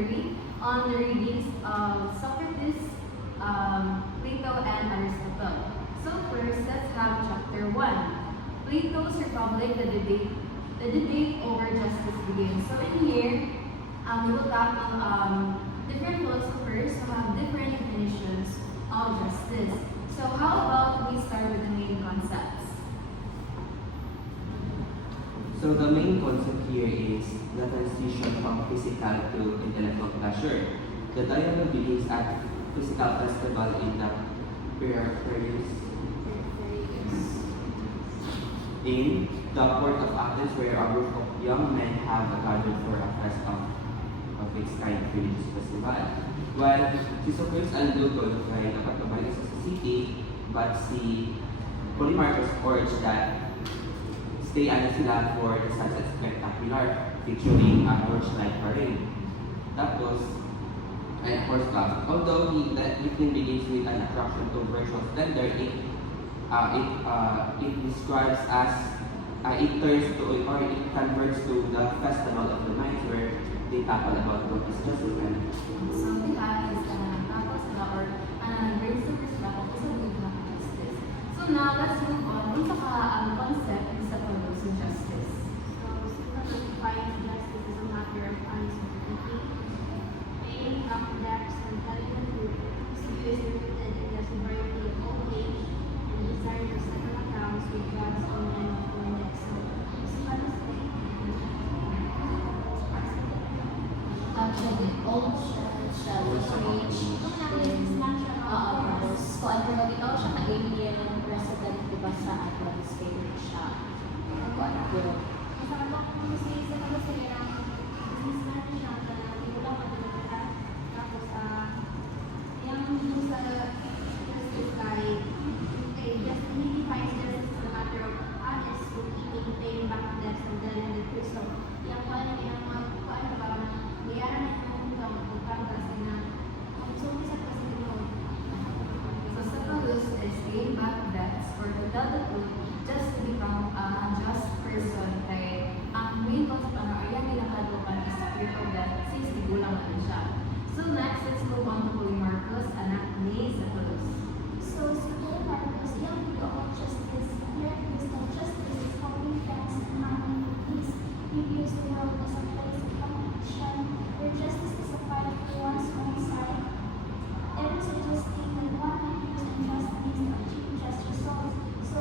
commentary on the readings of Socrates, Plato, and Aristotle. So first, let's have chapter 1. Plato's Republic, the debate over justice begins. So in here, we will tackle different philosophers who have different definitions of justice. So how about we start with the main concepts? So the main concept here is the transition from physical to intellectual pleasure. The dialogue begins at physical festival in the Peripheries in the port of Athens, where a group of young men have gathered for a fest of its kind religious festival. While si Socrates and Lucan ay nakatubay sa city, but si Polymarchus urged that stay sila for the sunset spectacular featuring a torchlight parade. Tapos, and horse club. Although the evening begins with an attraction to virtual splendor, it describes as it turns to or it converts to the festival of the minds where they tackle about what is justice and So we have is tapos na or brings the perspective sa bigla ng justice. So now let's move on dun sa ang concept ng sa pagdalos ng justice. So, Socrates defines justice as a matter of uncertainty, paying up debts and telling the truth. His view is rooted in the severity of old age and desire to settle accounts with God's own and before next. So, Socrates Actually, old church, reach in so ano ito siya ka-alien president, diba, sa Atlas favorite siya. Ako ano po. Kasama ko si Socrates sila ang businessman siya na tinulang at nagkata. Tapos, yung sa justice kay just he defines justice as a matter of honest bookkeeping, paying back debts and telling the truth. So, yung yung paano ba, bayaran na yung magpagpantas na so, isa kasi yun. So Socrates is paying back debts or to tell the truth just to become a just person. Kaya ang main concept ng ayan nilang kadukan is the fear of death since igulang na rin siya. So next, let's move on to Polymarchus, anak ni Socrates. So, Supreme Marcos, young view of justice, miracles that justice is helping friends and harmony with peace. He views the world as a place of competition, where justice is a fight for one's own side. Ever suggesting that one can use unjust means to achieve just results. So,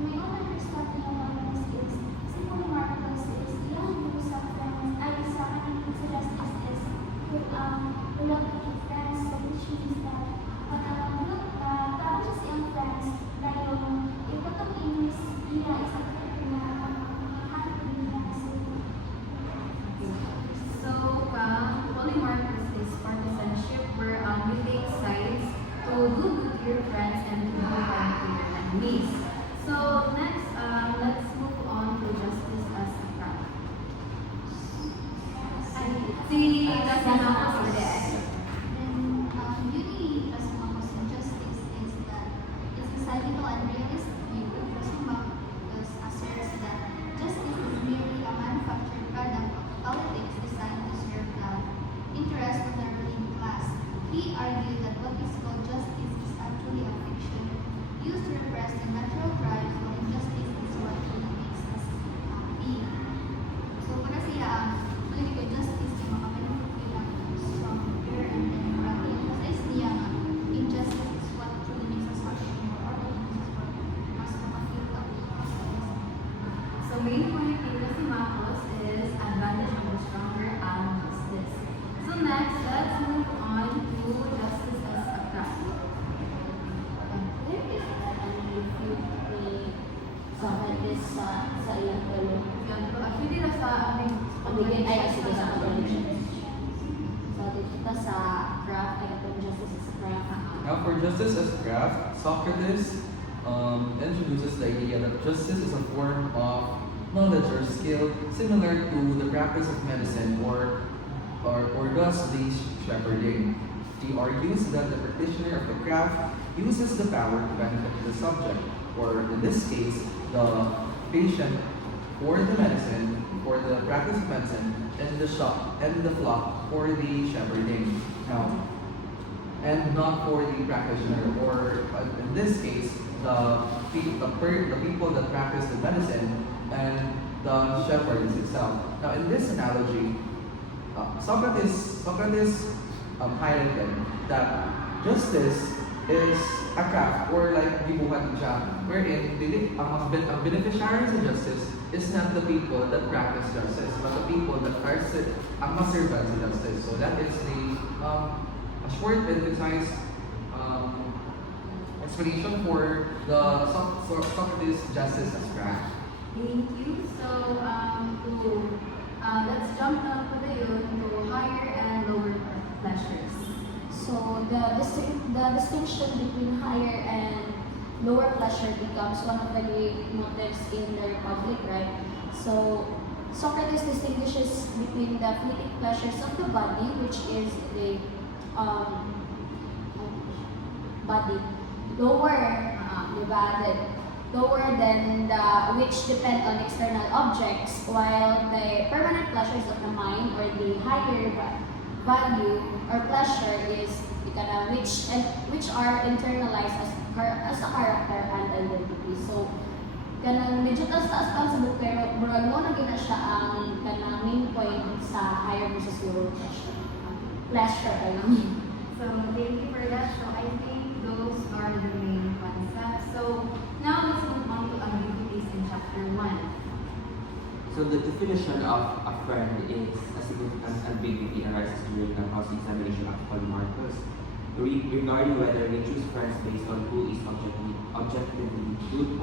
my own understanding of this is, Simple Marcos is young views of friends, ay sa akin sa justice is, relative friends, so which means that, tapos yung friends, dahil yung katong English, nila isang na happy na kasi. So Polymarchus is partisanship where you take sides to do good to your friends and to do bad to your enemies. So next, let's move on to justice as a craft. Si Casanova Cordes. Then, beauty as Marcos and justice is that it's societal and realist view because asserts that justice is merely a manufactured product of politics designed to serve the interest of the ruling class. He argued that what is called justice is actually a fiction used to repress the natural drives, while injustice is what really makes us be. So, para siya, political justice yung makabenefit lang strong, pure, and democratic. Emphasize niya nga, injustice is what truly makes us function more organized, is what mas makafeel ka. So main point in the Marcos is advantage of the stronger and justice. So next, let's move on to justice as a craft. There is any few ni Socrates sa ilang tulo. Yan, pero actually nasa aming Pagiging ay sige sa religion. So dito sa craft, ay katong justice as a craft. Now, for justice as craft, Socrates introduces the idea that justice is a form of knowledge or skill similar to the practice of medicine or thus the shepherding. He argues that the practitioner of the craft uses the power to benefit the subject, or in this case, the patient or the medicine, for the practice of medicine, and the flock for the shepherding. Now, and not for the practitioner, or in this case, the people that practice the medicine and the shepherd is itself. Now, in this analogy, Socrates highlighted that justice is a craft, or like gibuhat siya, wherein ang beneficiaries of justice is not the people that practice justice, but the people that are ang maserban sa justice. So that is the a short and concise explanation for the Socrates justice as craft. Thank you. So, let's jump now to higher and lower pleasures. So the distinction between higher and lower pleasure becomes one of the motives in the Republic, right? So Socrates distinguishes between the fleeting pleasures of the body, which is the body, lower than the which depend on external objects, while the permanent pleasures of the mind, or the higher value or pleasure, is which are internalized as a character and identity. So kanang medyo taas-taas lang sa book, pero murag mo na gina siya ang kanang main point sa higher versus lower pleasure alam. So, thank you for that. So, I think those are the main concepts. So, now let's move on to ambiguities in chapter 1. So the definition of a friend is a significant ambiguity arises during the cross-examination of Polemarchus regarding whether we choose friends based on who is objectively good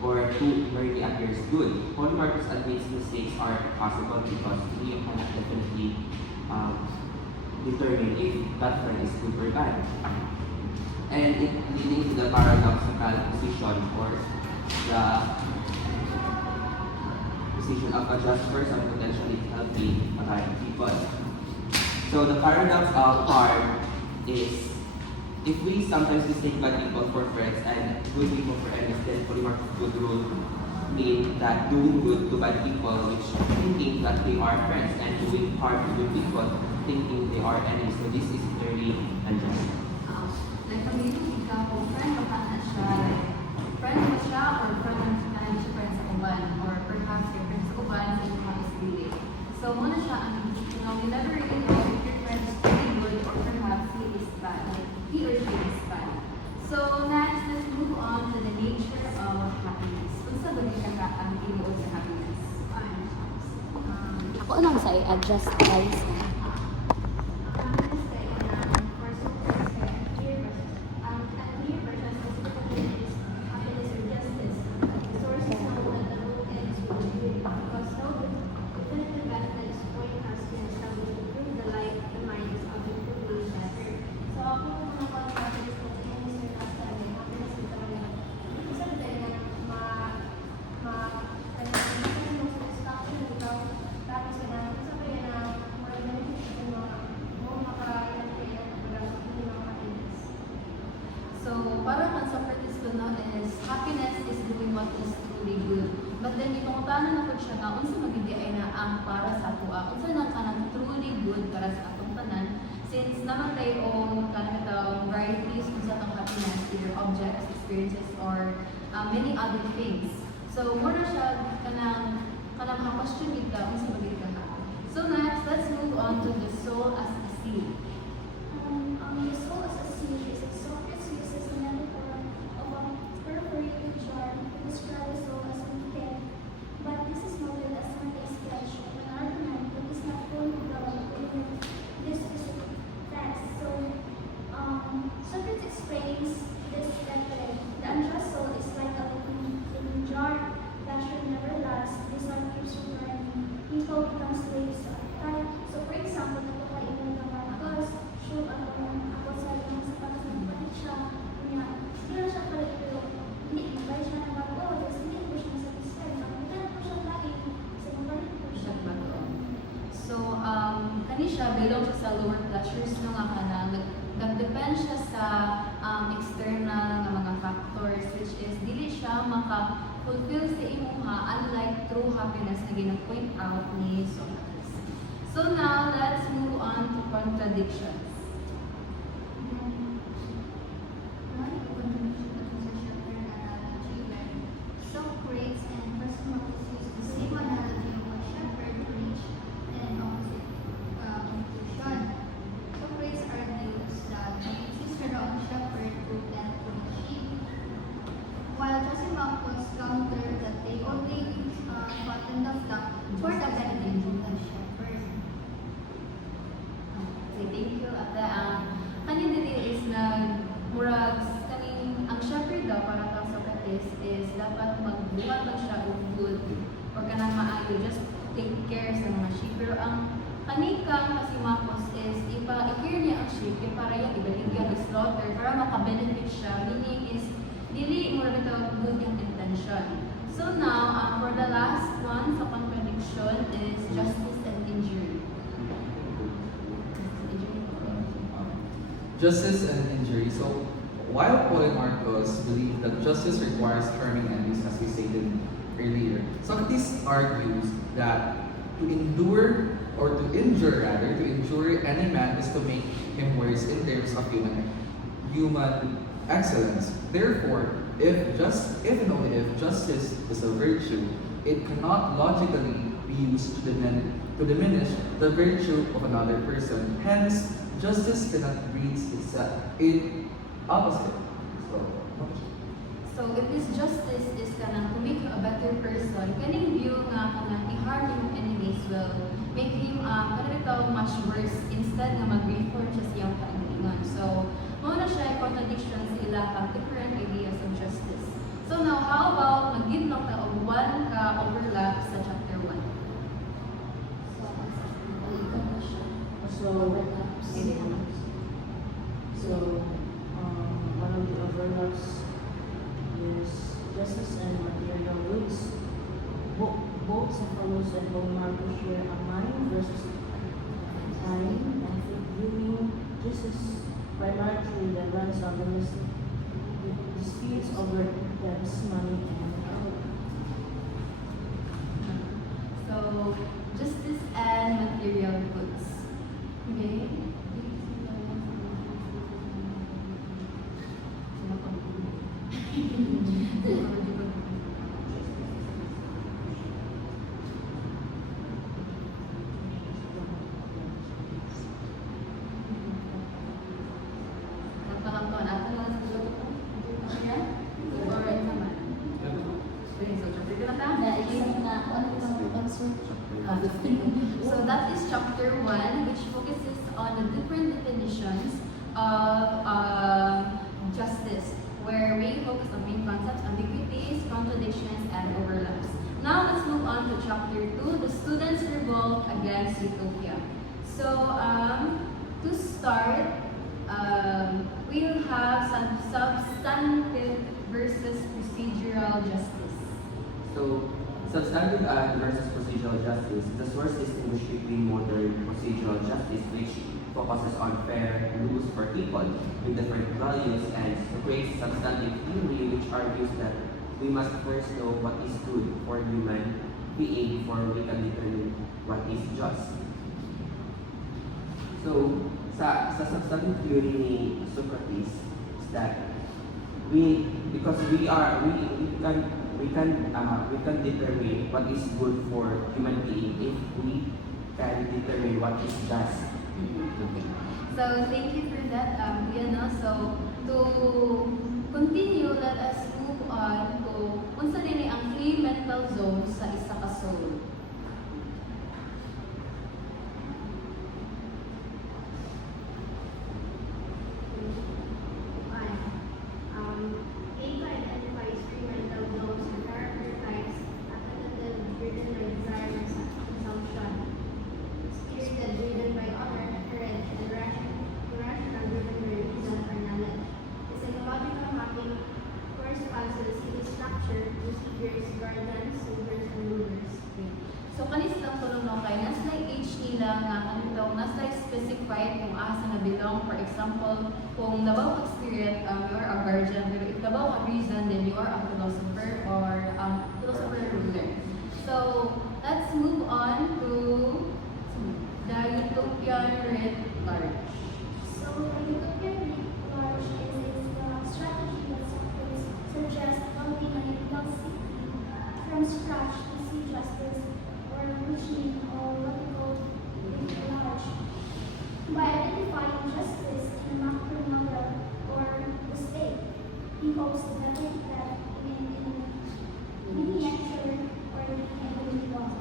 or who merely appears good. Polemarchus admits mistakes are possible because we cannot definitely determine if that friend is good or bad. And it leading to the paradoxical position, or the position of a just person potentially healthy people. So the paradox of art is, if we sometimes mistake bad people for friends and good people for enemies, then Polemarchus would rule mean that doing good to bad people, which thinking that they are friends, and doing harm to good people, thinking they are enemies. So this is clearly unjust. Like kami yung kung friend baka na siya, friend mo siya, or friend siya friend sa uban, or perhaps your friend sa uban, sa mga is really. So, muna siya ang, we never really know if your friend is really good, or perhaps he is bad, like he or she is bad. So, next, let's move on to the nature of happiness. Kung sa bagay ka ang tinuod sa happiness? Ako nang sa i-adjust guys. Parang ang Socrates ko no is, happiness is doing what is truly good. But then, ipangutanan na po siya nga, unsa magiging na ang para sa ato, unsa na kanang truly good para sa atong tanan, since naman tayo kanang itong varieties kung sa atong happiness, either objects, experiences, or many other things. So, more na siya kanang ha-question ka, unsa magiging ka happy. So next, let's move on to the soul as a seed. The soul as a seed is Socrates uses a metaphor of a perforated jar to describe the soul as unfed. But this is noted as Sunday sketch, an argument that is not fully developed within this specific text. So, Socrates explains this that the unjust soul is like a living jar that should never last. This one keeps returning. People become slaves to appetite. So, for example, napakainin ng mga cause, should ako sa mga sapatos ng palit siya, niya, hindi lang siya palit, pero hindi, nabay siya ng bago, tapos hindi ko siya satisfied. Nagpunta ko siya lagi, kasi mabalit ko siya. So, kani siya, belong siya sa lower pleasures no nga kanang nag-depend siya sa external nga mga factors, which is dili siya fulfill sa imuha unlike true happiness na gina-point out ni Socrates. So now, let's move on to contradictions. Socrates and Persimmons use the same analogy of a shepherd to reach an opposite conclusion. Socrates argues that the existence of a shepherd to tend to the sheep, while Thrasymachus countered that they only fatten the flock for the benefit of the shepherd. Okay, thank you. At kanin dili is na murag kaning ang shepherd daw para kang Socrates is dapat magbuhat lang siya og good or kanang maayo, just take care sa mga sheep. Pero ang kanikang kasi Marcos is i-care niya ang sheep yung para yung ibaligyan o slaughter para makabenefit siya, meaning is dili mo rin ito good yung intention. So now, for the last one sa contradiction is justice and injury. Justice and injury. So, while Polemarchus believed that justice requires harming enemies, as we stated earlier, Socrates argues that to endure or to injure rather, to injure any man is to make him worse in terms of human excellence. Therefore, if and only if justice is a virtue, it cannot logically be used to diminish the virtue of another person. Hence, justice cannot breed itself in opposite. So if this justice is kanang to make you a better person, kaning view nga kanang i-harm yung enemies will make him kanang ito much worse instead na mag-reform siya siyang kaagalingan. So, muna siya yung contradiction sa ilang different ideas of justice. So now, how about mag-give lang ta og one overlap sa chapter 1? So, one of the overlaps is justice and material goods. Both Cephalus and Polemarchus share a mind versus time, and viewing justice primarily the runs of domestic disputes over debts, money, and property. So, justice and material goods. Okay? Nagpakamtuan ato lang sa sulat ko? Ayan? Or naman? Okay, so chapter ko na ta? So that is chapter 1, which focuses on the different definitions of justice, where we focus on main concepts, ambiguities, contradictions, and overlaps. Now let's move on to chapter 2, the students' revolt against utopia. So to start, we'll have some substantive versus procedural justice. So, substantive versus procedural justice, the source distinguish between modern procedural justice, which focuses on fair rules for people with different values, and Socrates' substantive theory, which argues that we must first know what is good for human being before we can determine what is just. So, sa substantive theory ni Socrates is that we can determine what is good for human being if we can determine what is just. So thank you for that, Diana. So to continue, let us move on to unsa dinhi ang three mental zones sa isa ka soul. Ava identifies three mental zones and character types affected driven by desire and consumption. Spirited driven by honor, courage, and rational driven by reason or knowledge. The psychological mapping corresponds to the city structure, procedures, guardians, rulers, and rulers. So kanis lang tulong no kay naslay age nila nga kanito naslay specify kung asa na belong. For example, kung nabaw ka spirit, you are a guardian. Pero if nabaw ka reason, then you are a philosopher or philosopher ruler. So, let's move on to the utopian writ large. So, a utopian writ large is the strategy that Socrates suggests building an ideal city from scratch to see justice, or which means or what we call writ large. By identifying justice in a macro model or the state, he hopes to better that in miniature or in individual.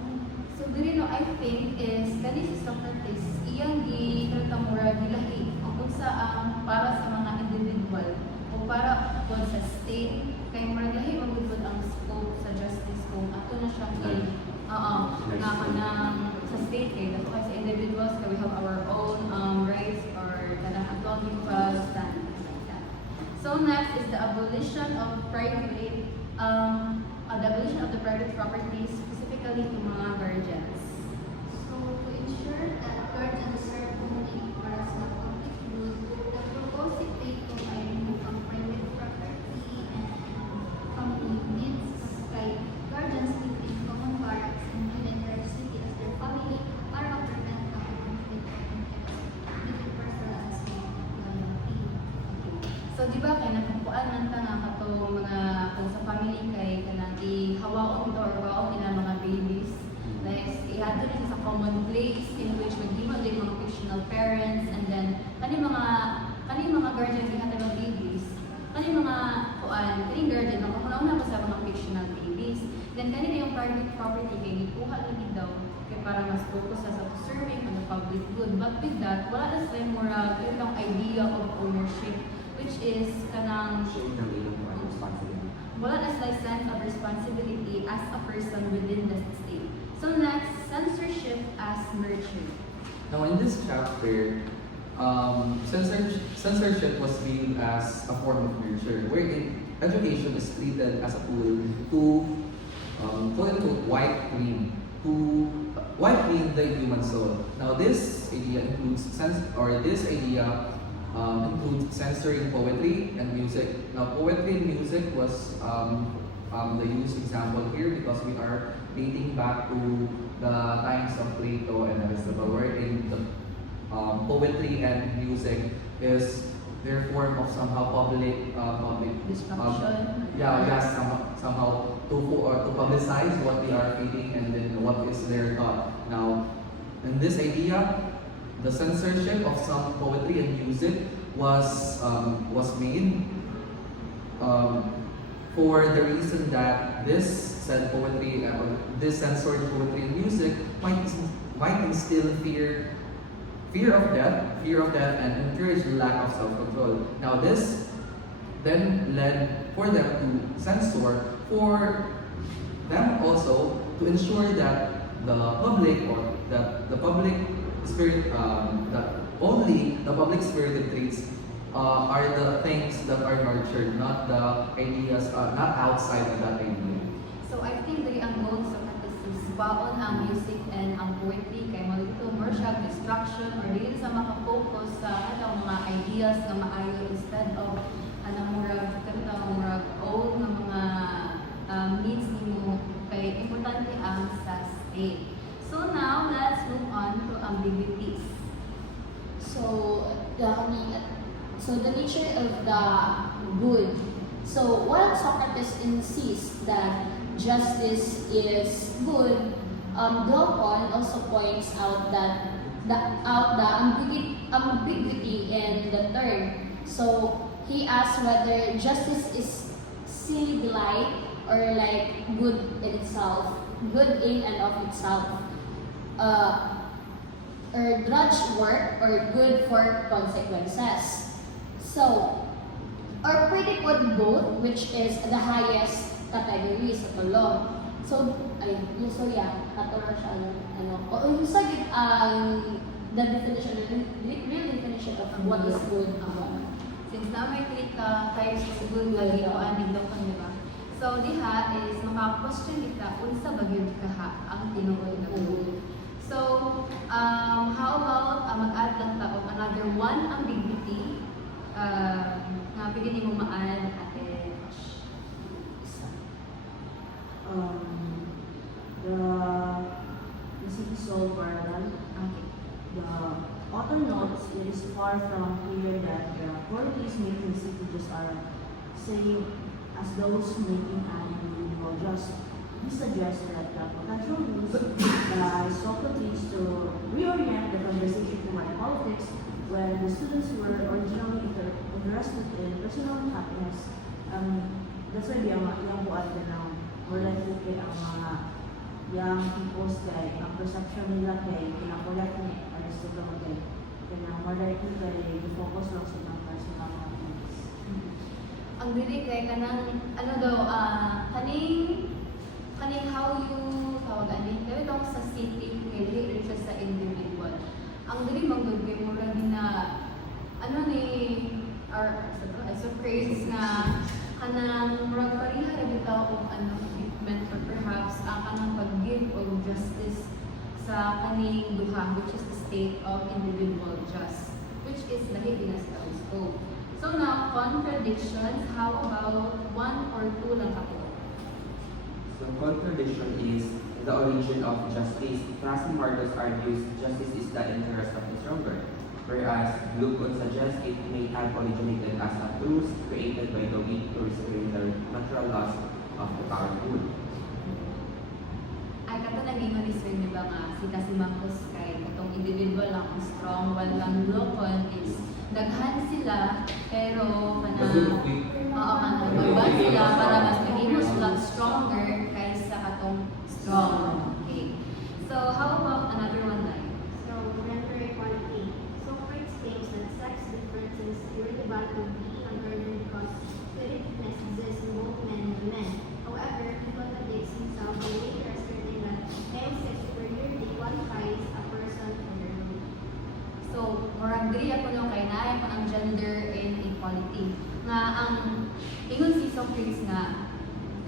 So, diri no, I think is, kani si Socrates, iyang gitratamura gilahi o kung saan para sa mga individual o para po sa state, kay murag lahi magudod ang scope sa justice kung ato na siyang nga kanang sa state kay dato kay sa individuals kay we have our own rights or kanang atong equal stand like that. So next is the abolition of the private properties, specifically to mga guardians. So, to ensure that guardians serve only para sa public good, the proposed Plato ay remove ang private property and family needs kay guardians live in common barracks in an entire city as their family para ma-prevent ang conflict of interest between personal and state loyalty. So di ba kay nakapuan man ta nga kato mga kung sa family kay kanang ihawaon ito or waon nila mga babies. Like ihadto din sa common place in which maghimo din mga fictional parents and then kani mga guardians ihadto mga babies. Kani mga kaning guardian una ko sa mga fictional babies. Then kani yung private property kay gikuha lang daw kay para mas focus sa serving on the public good. But with that, wala na sila mura itong idea of ownership, which is kanang Shame ng ilang mga responsibility. wala na sila sense of responsibility as a person within the state. So next, censorship as nurture. Now, in this chapter, censorship was viewed as a form of nurture, wherein education is treated as a tool to, quote unquote, wipe clean the human soul. Now, this idea includes censoring poetry and music. Now, poetry and music was the used example here because we are dating back to the times of Plato and Aristotle, wherein the poetry and music is their form of somehow public Destruction. somehow to publicize what they are feeling and then what is their thought. Now, in this idea, the censorship of some poetry and music was made for the reason that this said poetry, this censored poetry and music might instill fear of death, and encourage lack of self-control. Now, this then led for them to censor, for them also to ensure that the public or that the public spirit, that only the public spirited traits are the things that are nurtured, not the ideas, not outside of that idea. So I think diri ang goal sa practices baon ang music and ang poetry kay mo dito more siya distraction or dili sa maka-focus sa atong mga ideas nga maayo instead of murag old nga mga needs nimo kay importante ang sa state. So now let's move on to ambiguities. So the nature of the good. So while Socrates insists that justice is good, Glaucon also points out that the ambiguity in the term. So he asks whether justice is silly delight or like good in itself, good in and of itself, or grudge work or good for consequences. So, or pretty good both, which is the highest category sa tulo. So, katulad siya, o sagit ang the definition, real definition of what is good. Since na may three types of good nga ginoan ni Glaucon, di ba? So diha is maka-question kita unsa ba gyud kaha ang tinuod na good. So how about mag-add lang ta og another one ambiguity nga pwede nimo ma-add ate Ash. Isa. The city soul parallel. Okay. The author notes it is far from clear that the authorities making the city just are same as those making an individual just. He suggests that the potential rules by Socrates to reorient the conversation toward politics when the students were originally interested in personal happiness. That's why yung buwan ka na more likely kay ang mga young people's kay ang perception nila kay kinakulat ni Aristotle kay kaya more likely kay focus lang sa ilang personal happiness. Ang dili kay kanang ano daw kaning how you tawag ani kaya daw sa city kay dili rin siya sa individual. Ang dili magdugay mo ra na ano ni Socrates na kanang murag pariha ra bitaw og ano treatment or perhaps ang kanang pag-give og justice sa kaning duha which is the state of individual just which is lahi na sa scope. So now contradictions, how about one or two lang ako? So contradiction is the origin of justice. Thrasymachus argues justice is the interest of the stronger, whereas Glaucon suggests it may have originated as a truth created by the weak to restrain the natural laws of the powerful. Ay kato naging ni Sir, di ba nga, si Thrasymachus kay katong individual lang ang strong, while ang Glaucon is daghan sila, pero magban sila para mas maging sila stronger kaysa katong strong. Okay. So how about another one like? So, gender equality. Socrates claims that sex differences irrelevant be unburdened because spiritedness exists in both men and women. However, he contradicts himself by later asserting that male sex superiority qualifies a person for their role. So, more agree ako no kay naay pa ang gender inequality. Nga ang ingon si Socrates nga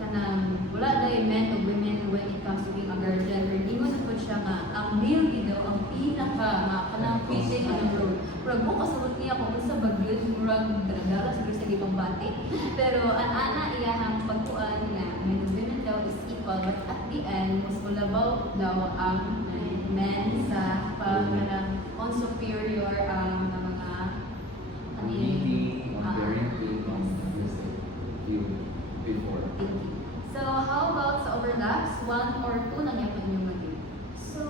kanang wala day men o women when it comes to being a guardian. Or ingon po siya nga ang male daw ang pinaka nga kanang fitting ang role. Pero mo kasulot niya kung sa bagyod murag dala siguro sa ibang bati. Pero ang ana iyahang pagkuan nga men o women daw is equal but at the end mas mulabaw daw ang men sa kanang on superior ang mga Maybe on parenting on this view before. So, how about sa overlaps? One or two nang yapon yung mag-give? So,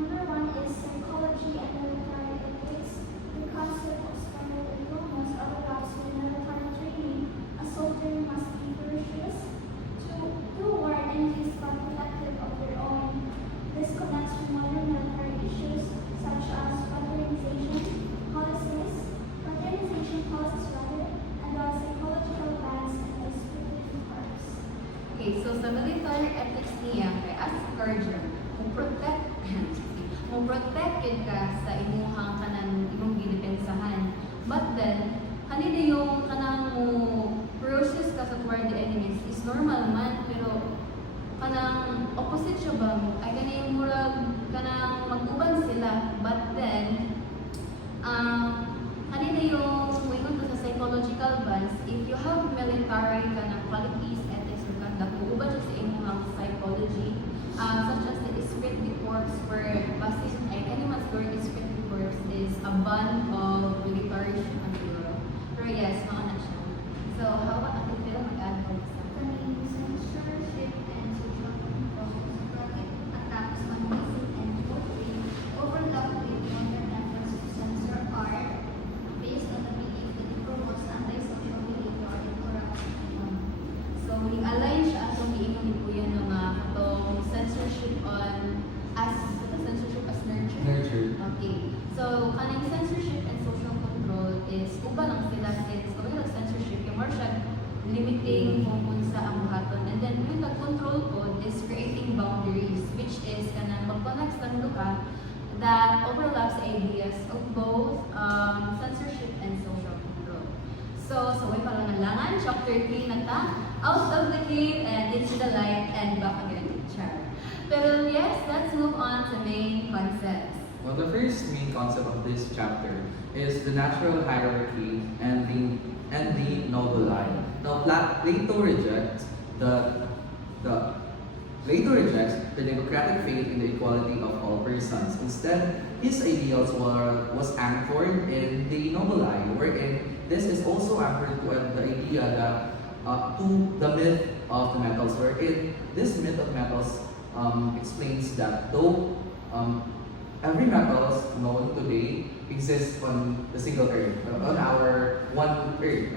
number one is psychology and military ethics. The concept of standard diplomas overlaps with military training. A soldier must be ferocious to war enemies but protective of their own. This connects to modern military issues such as fraternization and the psychological bans and discriminating parts. Okay, so sa military ethics niya, kay as a guardian, mo protect yun ka sa imuhang kanang imong gidepensahan. But then, kanina yung kanang mo ferocious ka sa toward the enemies is normal man, pero kanang opposite siya ba mo? Ay kanang murag kanang mag-uban sila, but then, kanina yung wingon to sa psychological bans, if you have military kanang qualities, ethics, or conduct, uban siya sa imuhang psychology, such as the esprit de corps, where basis ay kaniman siguro esprit de corps is a band of military siguro. Pero yes, mga na siya. So, how about natin pero mag-add ko sa Concerning censorship and social control, Socratic attacks on music and poetry overlap with modern efforts to censor art based on the belief that it promotes anti-social behavior and corruption. So, align siya atong giingon ni Kuya no nga atong censorship on censorship as nurture. Nurture. Okay. So, kaning censorship and social control is uban ang sila since kung yung censorship, yung more siya limiting kung sa ang buhaton. And then, yung control code is creating boundaries, which is kanang mag-connect sa duha that overlaps ideas of both censorship and social control. So, sa way palangalangan, chapter 3 na ta, out of the cave and into the light and back again. Char. Pero yes, let's move on to main concepts. What the first main concept of this chapter is the natural hierarchy and the noble line. Now, Plato rejects the democratic faith in the equality of all persons. Instead, his ideals was anchored in the noble line, wherein this is also anchored to the idea that to the myth of the metals, wherein this myth of metals explains that though every metals known today exists on the single earth, on our one earth,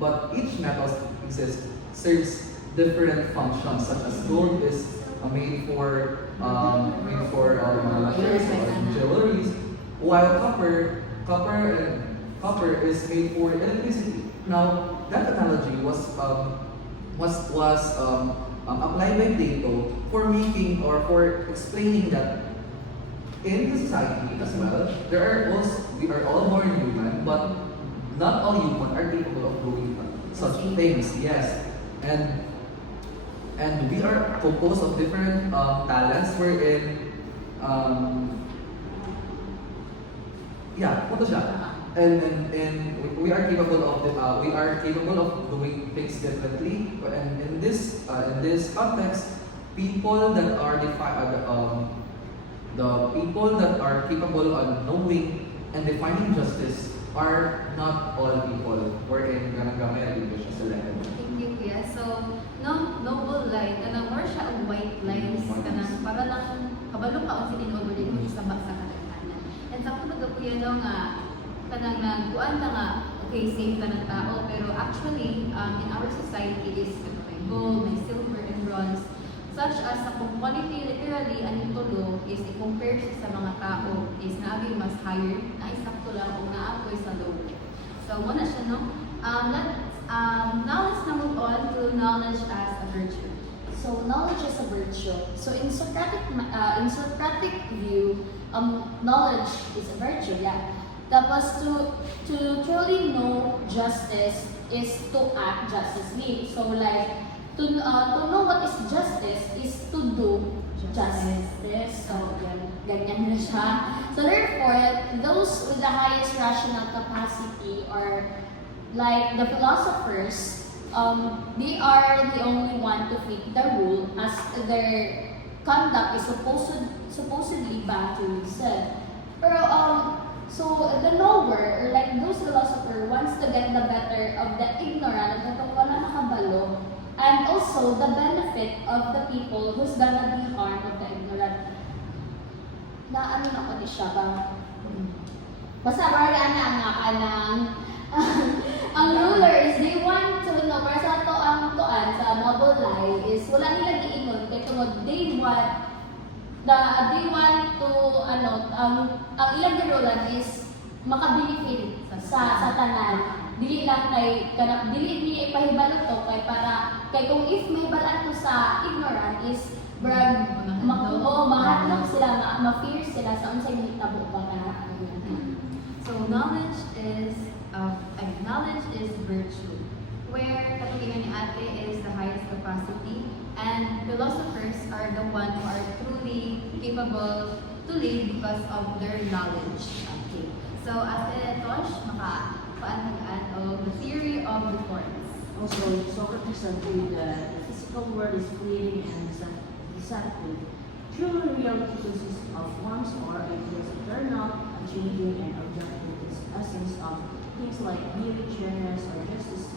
but each metal serves different functions, such as gold is made for materials or jewelries, while copper is made for electricity. Now that analogy was applied by Plato for making or for explaining that in the society as well, we are all born human, but not all human are capable of doing such things. Yes, and we are composed of different talents wherein ano siya? And we are capable of doing things differently. And in this context, people that are the people that are capable of knowing and defining justice are not all people. Wherein gamay dito siya sa level. Thank you, Kuya. So, noble light, kanang more siya ang white lines, kanang para lang kabalo ka ang over din mo isabak sa kalakanan. And sa punod ko Kuya no nga kanang nagkuan na nga okay safe ka ng tao, pero actually in our society is may gold, may silver and bronze, such as sa kung quality literally ang tulo is i-compare siya sa mga tao is naabi mas higher na isakto lang o naapoy sa lower. So muna siya no. Now let's now move on to knowledge as a virtue. So knowledge is a virtue. So in Socratic view, knowledge is a virtue. Yeah. Tapos to truly know justice is to act justly. So like to know what is justice is to do justice. So ganyan na siya. So therefore, those with the highest rational capacity or like the philosophers, they are the only one to fit the rule as their conduct is supposedly bound to reason. Pero so the knower or like those philosopher wants to get the better of the ignorant, katong wala nakabalo, and also the benefit of the people who's gonna be harmed of the ignorant. Na ano na ko di siya ba? Basta barga na nga kanang ang rulers, they want to know, para sa to ang tuan sa noble lie is wala nila giingon kay tungod they want to ang ilang girulan is makabenefit sa tanan. Dili lang kay dili ipahibalo to kay kung if may balaan to sa ignorant is mahatlok sila, ma-fear sila sa unsay mahitabo ba ka. So knowledge is virtue, where katulingan ni Ate is the highest capacity, and philosophers are the one who are truly capable to live because of their knowledge. Okay. So Ate Tosh, makapaanagaan of the theory of the forms. Also, Socrates agreed that the physical world is fleeting and deceptive. True reality consists of forms or ideas eternal, unchanging, and objective is essence of things like beauty, fairness, or justice.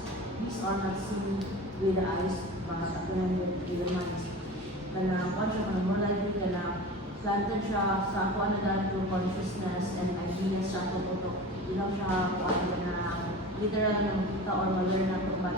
These are not seen with the eyes, but apprehended with the mind. Kanang kwan siya, kanang mulay din planted siya sa kung ano dahil through consciousness and ideas siya tututok. Ilang siya kung ano na literal yung kita or ma-learn na ito, but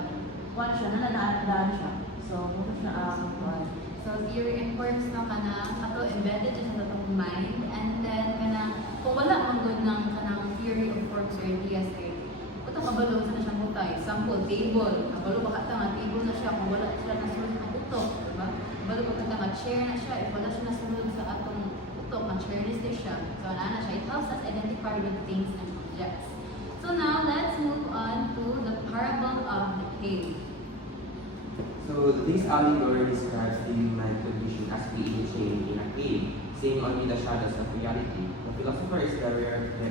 kwan siya, nanadaan siya. So, muna siya kwan. So theory and forms no kanang ato embedded siya sa atong mind, and then kanang kung wala man gud ng kanang theory of forms or ideas kay uto kabalo sa na siyang butay. Sample table, kabalo ba ka nga table na siya kung wala siya nasunod sa utok, di ba? Kabalo ba ka nga chair na siya if wala siya nasunod sa atong utok, ang chairless din siya. So ana siya, it helps us identify with things and objects. So now let's move on to the parable of the cave. So this allegory describes the human condition as being chained in a cave. seeing only the shadows of reality. The philosopher is the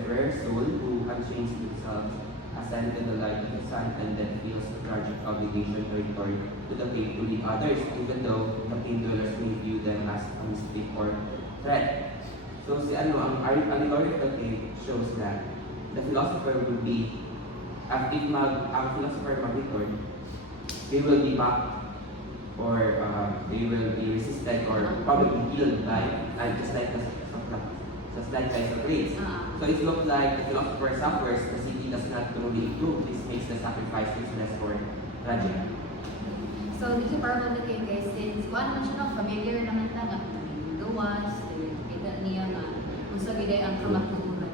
rare soul who unchains himself, ascends to the light of the sun, and then feels the tragic obligation to return to the cave to lead others, even though the cave dwellers may view them as a mistake or threat. So ang allegory of the cave shows that the philosopher will be, ang philosopher mag-return, they will be mocked or they will be resisted or probably killed by, just like by Socrates. So it looks like the philosopher suffers, the city does not truly improve. This makes the sacrifices less for tragic. So, dito para mag-take guys, since kuan man siya familiar naman ta nga gawas, kita niya nga kung sa giday ang kamatuoran.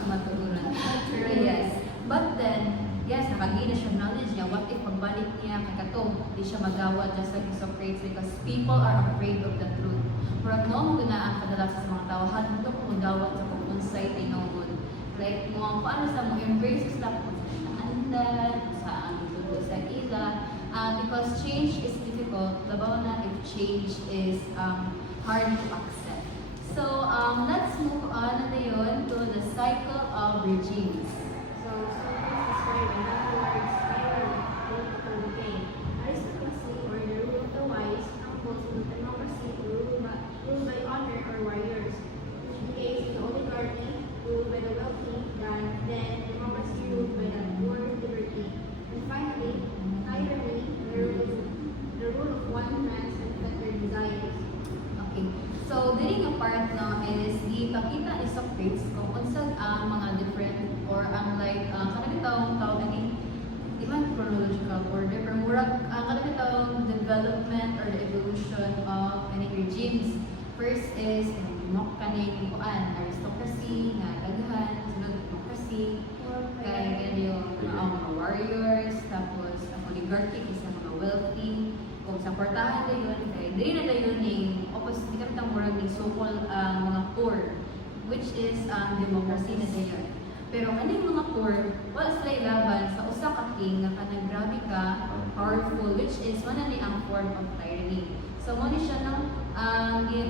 Kamatuoran. Pero yes, but then, yes, nakagina siya knowledge niya. What if pagbalik niya kakato, di siya magawa just like Socrates because people are afraid of the truth. Pero no mo na ang kadalasan sa mga tao, hadto ko magawat sa kung unsay tinawon. Like, mo paano sa mo embrace sa kung sa naandan, sa ang itudo sa ila. Because change is difficult, labaw na if change is hard to accept. So, let's move on na yun to the cycle of regimes. So described in other words, spiral political decay. Aristocracy, or the rule of the wise, couples with democracy, ruled by honor or warriors, which decays in oligarchy, ruled by the wealthy, then democracy ruled by the poor liberty. And finally, tyranny, the rule of one man's unfettered desires. Okay. So, dili nga part no is ipakita ni Socrates kung unsag ang mga different or ang like kanang bitawng tawag ani di man chronological order pero murag ang kanang bitawng development or the evolution of any regimes. First is kaning kuan aristocracy nga daghan, sunod democracy, kay ganyo mga warriors, tapos ang oligarchy isa mga wealthy. Kung sa portahan na yun, kay dili na dayon ning opposite di ka murag ni so-called mga poor, which is democracy na dayon. Pero kaning mga poor, wala sila laban sa usa ka king nga kanang grabe ka, powerful, which is one ni ang form of tyranny. So mo ni siya nang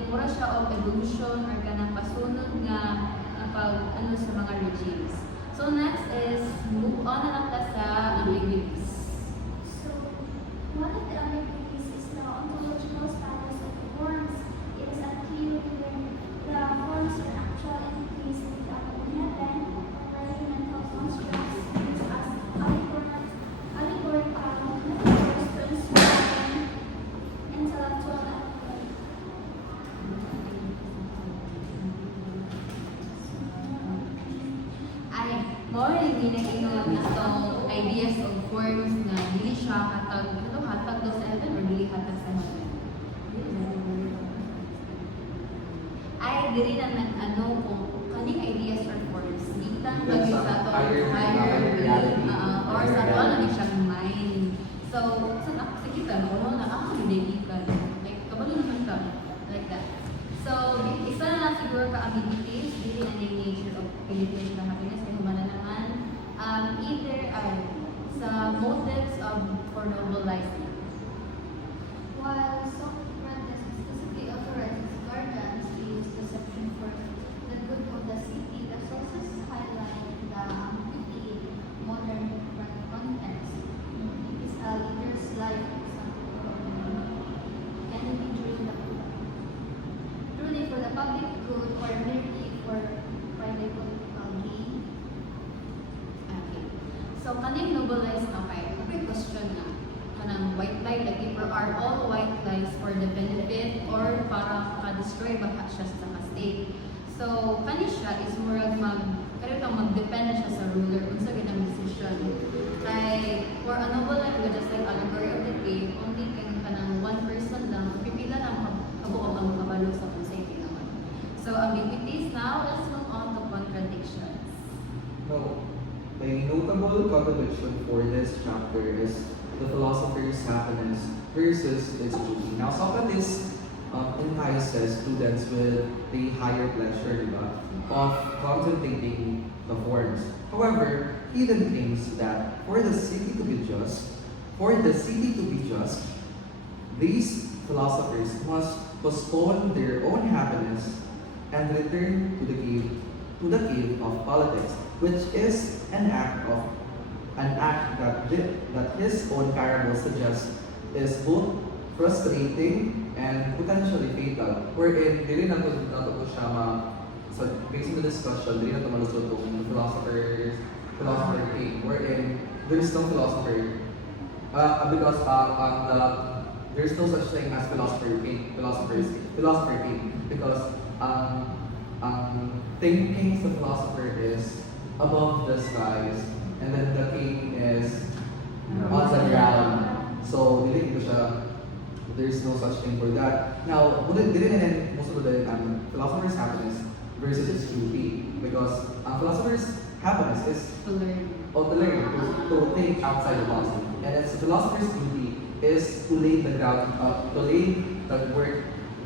mura siya of evolution or kanang pasunod nga pag ano sa mga regimes. So next is move on na lang ta sa ambiguities. So, one of the ambiguities is the ontological status of the forms. It is unclear whether the forms are actual entities of the heaven, or elemental constructs, such as allegorical metaphors transforming intellectual activity. Ay, more yung ginag-ingon na itong ideas of forms na dili siya hatag, hatag daw sa heaven or dili hatag sa heaven. Ay, dili na ano kung kaning ideas or forms, ditang bagay sa ito higher reality, or sa ito na siyang mind. So, sige ka, no, na hindi ka, like, kabalo naman ka, like that. So, isa na lang siguro ka ambiguities, dili na yung nature of Philippines na happiness, kaya humana naman, either sa motives for noble life. While Socrates explicitly authorizes guardians to use deception for the good of the city, the sources highlight the ambiguity modern contexts. It is a leader's life, for example, can it be truly for the public good or merely for private political gain? Okay. So, kaning noble lies na kay, may question na, kanang white lie, like if are all white lies for the benefit or para ka-destroy baka siya sa state. So, kani siya is murag mag-depend na siya sa ruler kung sa ganang decision. Like, for a noble lie, just like allegory of the cave, only kanang one person lang, pipila lang kabuo ang kabalo sa kung sa naman. So, ambiguities now, let's move on to contradictions. No. A notable contradiction for this chapter is the philosopher's happiness versus its duty. Now, Socrates entices students with the higher pleasure of contemplating the forms. However, he then thinks that for the city to be just, these philosophers must postpone their own happiness and return to the cave of politics, which is an act that his own parable suggests is both frustrating and potentially fatal. Wherein, dili na to po siya so based on the discussion, dili na to malusot kung philosopher cave, wherein there is no philosopher because there's no such thing as philosopher cave because thinking the philosopher is above the skies and then the king is on the ground. So, dili ko siya, there's no such thing for that. Now, dili na most of the philosopher's happiness versus his duty because philosopher's happiness is To learn. to learn, to think outside the box. And as a philosopher's duty is to lay the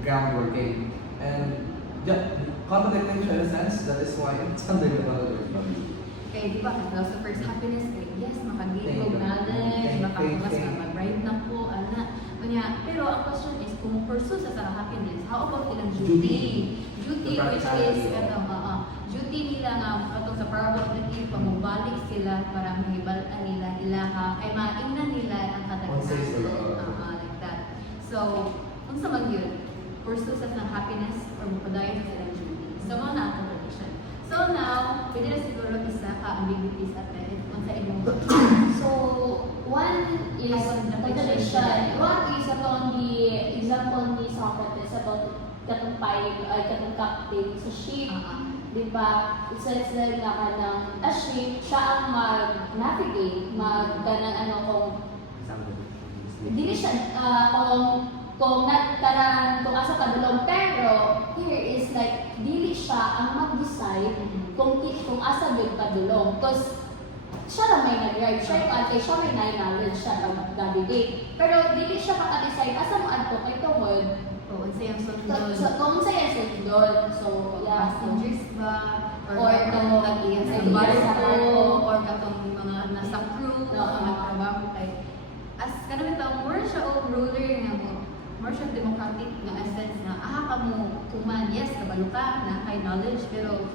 groundworking. And yeah, contradicting siya in a sense, that is why it's under the contradiction. Kaya di ba, ang philosopher's happiness, kaya yes, makagig Thank og you. knowledge, makabukas Thank you. na mag-bright na po, ana. Kanya, pero ang question is, kung pursue sa happiness, how about ilang duty? Duty, The which is, practicality. duty nila nga, katong sa parable of the king, pamubalik sila para mahibalaan nila, ilaha, ay maingnan nila ang Unsay sila. katagsanan. Like that. So, unsa man yun? Pursue sa happiness or mapadayon sa ilang duty. So, mga na ang contradiction. So now, pwede na siguro isa ka ambiguities at kung sa inyong So, one is contradiction. One is upon the example ni Socrates about katong captain sa ship. Di ba? It says that nga kanang a ship, siya ang mag-navigate, dili siya, kung asa kadulong, pero here is like, dili siya ang mag-decide kung asa yung kadulong. Because siya lang may nag-drive, siya may knowledge siya ang navigate. Pero dili siya maka-decide asa mo adto kay tungod. kung sa yung sundon. Kung sa'yo sa doon. So, yeah. Passengers ba? Or katong nag-iyan sa nag-iyan sa barko, barko. or katong mga nasa crew, mga nagtrabaho kay as kanang ito, more siya o ruler nga mo, more siya democratic nga essence na ka mo kuman, yes, kabalo ka na kay knowledge, pero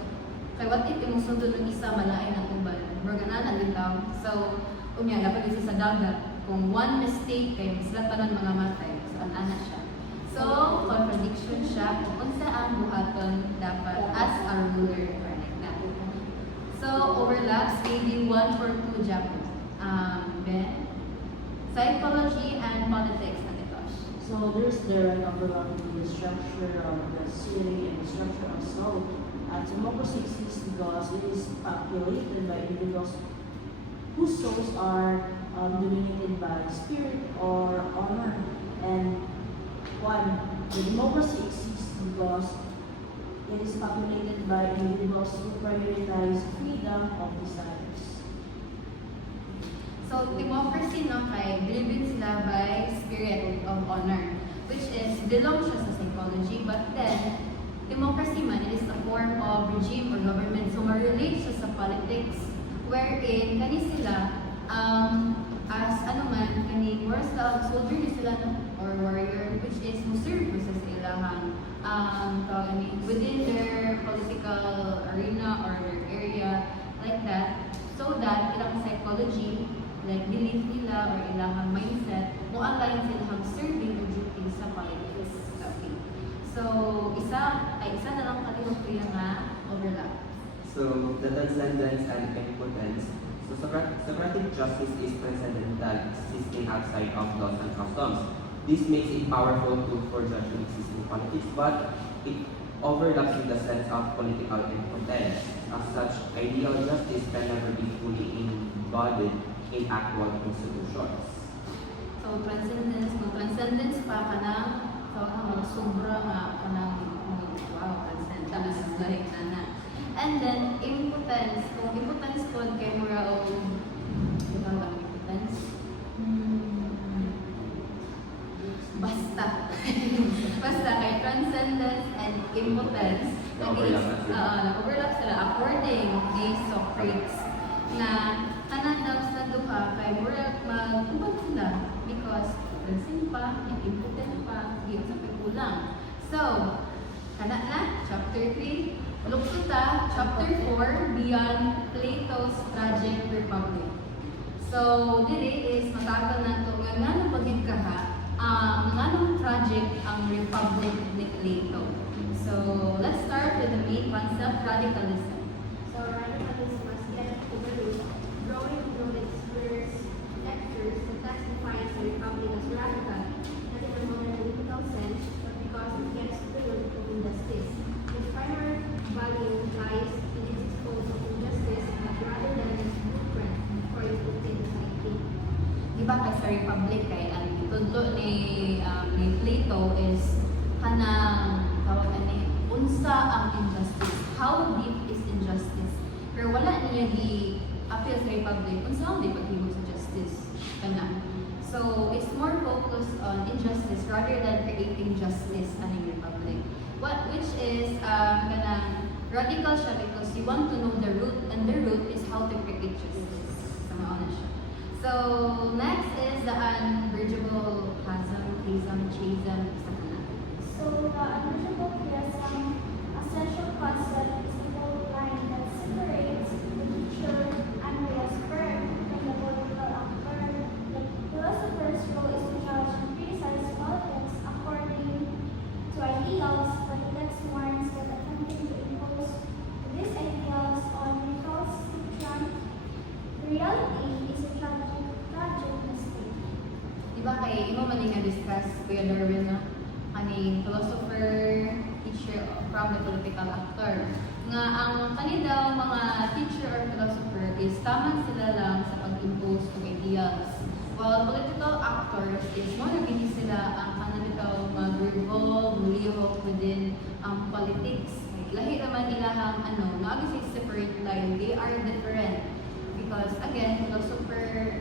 kay what if imong sundon ng isa malain ang uban, organan din daw. So, unya dapat isa sa dagat, kung one mistake kay mislatanan mga matay, so ana siya. So, contradiction siya kung unsa ang buhaton dapat as a ruler or like that. So, overlaps, maybe 1 or 2 Japan. Ben? Psychology and politics na ito. So there's there an overlap in the structure of the city and the structure of soul. Democracy exists because it is populated by individuals whose souls are dominated by spirit or honor. And the democracy exists because it is populated by individuals who prioritize freedom of desires. So, democracy no kay driven sila by spirit of honor, which is belong siya sa psychology, but then democracy man, it is a form of regime or government, so ma-relate siya sa politics, wherein kani sila as ano man kani more sa soldier ni sila no, or warrior, which is muserve sa ilang within their political arena or their area like that, so that ilang psychology like belief nila or ilang mindset mo align sila serving or duty sa politics. Okay. So, isa na lang kategoria nga overlap. So, the transcendence and impotence. So, Socratic justice is transcendental, existing outside of laws and customs. This makes it powerful tool for judging existing politics, but it overlaps with the sense of political impotence. As such, ideal justice can never be fully embodied in actual institutions. So, transcendence pa kanang sobra nga kanang wow, transcendence like na. And then impotence, kung impotence po kay mura o ito lang impotence. Basta. Basta kay transcendence and impotence nag-overlap sila according ni Socrates na kanan daw sa duha kay mura mag-ubad sila because transcend pa, impotent pa, di sa kulang. So, Kana na, chapter 3. Luksuta, chapter 4, Beyond Plato's Tragic Republic. So, dili is matagal na ito nga nga pagid kaha nga nung tragic ang Republic ni Plato. So, let's start with the main concept, radicalism. So radicalism was get overlooked, drawing through its first lectures to testify the republic as radical, not in a modern political sense, but because it gets to the root of injustice. Its primary value lies in its exposure of injustice, but rather than its blueprint for its society. Di ba kay sa Republic kay ang tudlo ni Plato is kanang tawag ani unsa ang injustice, how deep is injustice, pero wala niya di appeal sa Republic unsa ang di paghimo sa justice kana. So it's more focused on injustice rather than creating justice aning Republic, which is kanang radical siya because you want to know the root, and the root is how to create justice. Sa mao na siya. So next is the unbridgeable chasm, schism, sa kana. So the unbridgeable chasm, essential concept is the whole line that separates the teacher and the philosopher from the political actor. The philosopher's role is to judge and criticize politics according to ideals, but the text warns that attempting to impose these ideals on recalcitrant reality is a tragic mistake. Di ba kay imo man nga discuss Kuya Darwin na aning philosopher, teacher from the political actor. Nga ang kanilang mga teacher or philosopher is taman sila lang sa pag-impose ng ideals. While political actors is mo naging sila ang kanilang mag-revolve, lihok within politics. Lahi naman ilahang naagi sa separate line, they are different. Because again, philosopher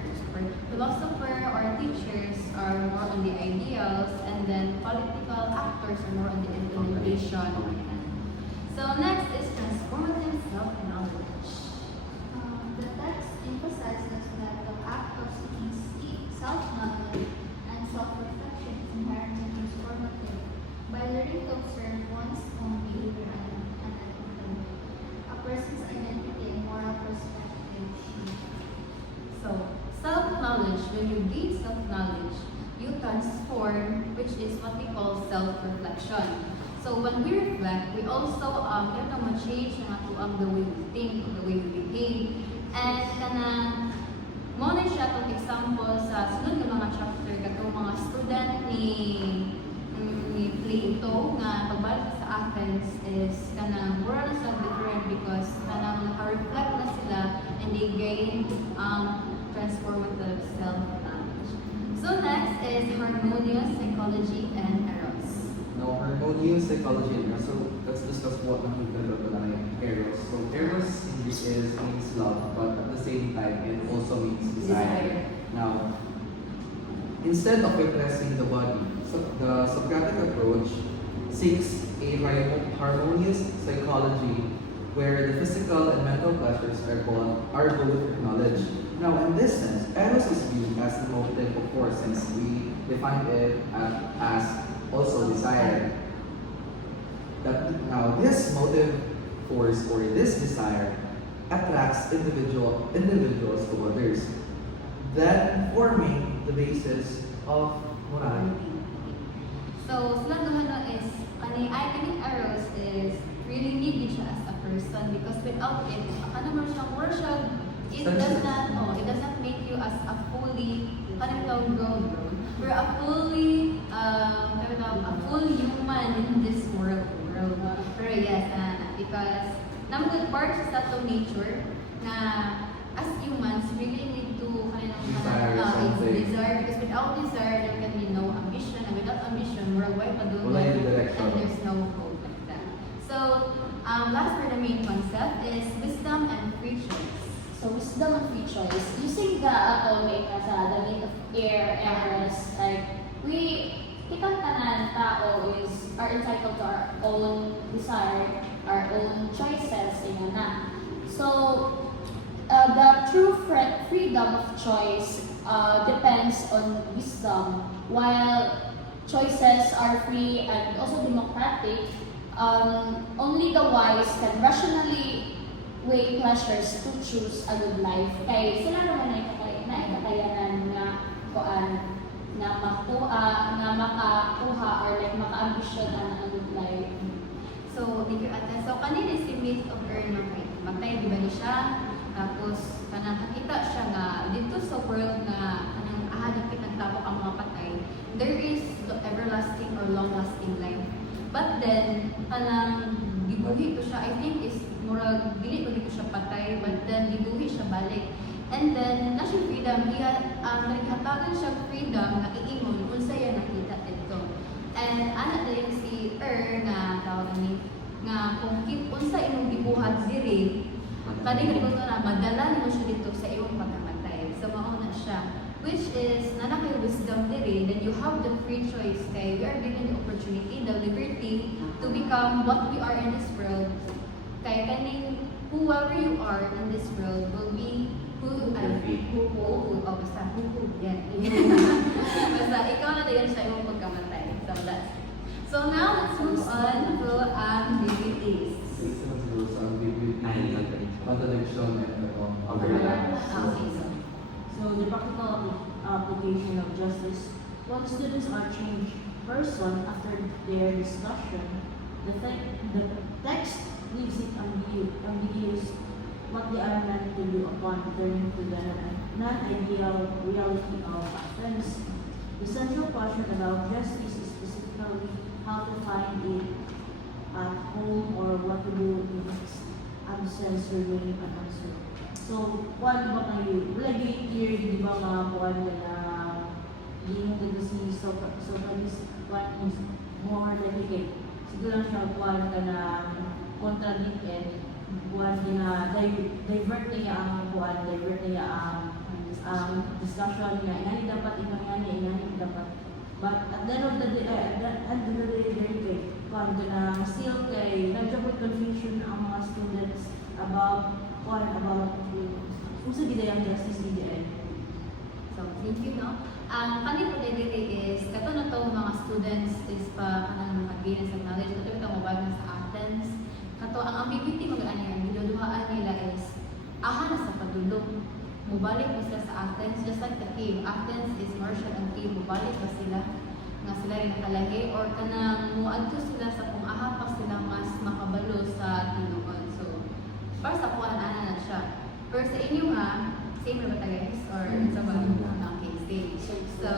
or teachers are more on the ideals, and then political actors are more on the implementation. So next is transformative self-knowledge. The text emphasizes that the act of seeking self-knowledge and self-reflection is inherently transformative. By learning to observe one's own behavior analytically, a person's identity and moral perspective shift. So self-knowledge, when you gain self-knowledge, you transform, which is what we call self-reflection. So when we reflect, we also change the way we think, the way we behave, and kanang mo na siya itong example sa sunod ng mga chapter katong mga student ni Plato nga pagbalik sa Athens is kanang mura na sila different because kanang naka-reflect na sila and they gain transformative self-knowledge. So next is harmonious psychology and eros. Now, harmonious psychology and eros. So let's discuss what nakikita ng eros. So eros in Greek means love, but at the same time it also means desire. Now, instead of repressing the body, so the Socratic approach seeks a harmonious psychology where the physical and mental pleasures are both acknowledged. Now, in this sense, eros is viewed as the motive, of course, since we define it as also desire. Now, this motive force or this desire attracts individuals to others, then forming the basis of morality. So, sila duha is, kaning eros is really needy siya as a person because without it, it does not make you as a fully, grown, we're a fully, a full human in this world. Pero yes, because naman part sa to nature na as humans, we really need to desire, because without desire, there can be no ambition, and without ambition, worldwide pa doon, Wala yung and direction. there's no hope like that. So, last for the main concept is wisdom and free choice. So wisdom and free choice. Using the atomic as the meat of air, eros, like ikang tanan tao are entitled to our own desire, our own choices, na. So the true freedom of choice depends on wisdom, while choices are free and also democratic. only the wise can rationally weigh pleasures to choose a good life. Kay sila naman ay kakayanan nga kuan na makakuha or like maka-ambisyon ang a good life. So, thank you, Ate. So, kanina si myth of Erno, right? Matay, di ba ni siya? Tapos, kanang nakita siya nga, dito sa world nga, kanang ahadapit nagtapok ang mga patay, there is the everlasting or long-lasting life. But then, kanang gibuhi ko siya, I think is, murag, dili ko dito siya patay, but then, gibuhi siya balik. And then, na siya freedom, naghatagan siya freedom na iingon, unsa yan nakita dito. And ana din si nga tawag ni nga kung unsa imong gibuhat diri kani ko na madala nimo siya dito sa imong pagkamatay. So mao na siya, which is nana kay wisdom diri, then you have the free choice kay we are given the opportunity, the liberty to become what we are in this world. Kay kaning whoever you are in this world will be basta ikaw na din sa iyong pagkamatay. So now let's move on to ambiguities. Contradiction and overlap. Okay, So the practical application of justice. When students are changed person after their discussion, the text leaves it ambiguous what they are meant to do upon returning to the non-ideal reality of offense. The central question about justice is specifically how to find it at home or what to do in its absence remaining unanswered. So, kuan ba kayo? Wala clear, di ba nga kuan na hindi mo dito si Socrates, kuan is more delicate. Siguro lang siya kuan ka na contradicted, kuan na divert niya ang kuan, divert niya ang discussion niya. Inani dapat, inani dapat. But at the end of the day, very kuan ka na still kay nagdabot confusion ang mga students about kung sa gidayang justice DDN. So, thank you, no? Ang kanil po diri is, kato na to mga students is pa kanang mag-gain sa knowledge, kato ito mabag na sa Athens. Kato, ang ambiguity mag-ano yan, ginuduhaan nila is, aha na sa padulong. Mubalik pa sila sa Athens, just like the cave. Athens is martial and cave, mubalik pa sila nga sila rin nakalahi, or kanang muadto sila sa kung aha pa sila mas makabalo sa tinuod. So, para sa kuhaan, ana na siya. Pero sa inyo nga, same na ba guys? Or sa ba? Okay, same. So,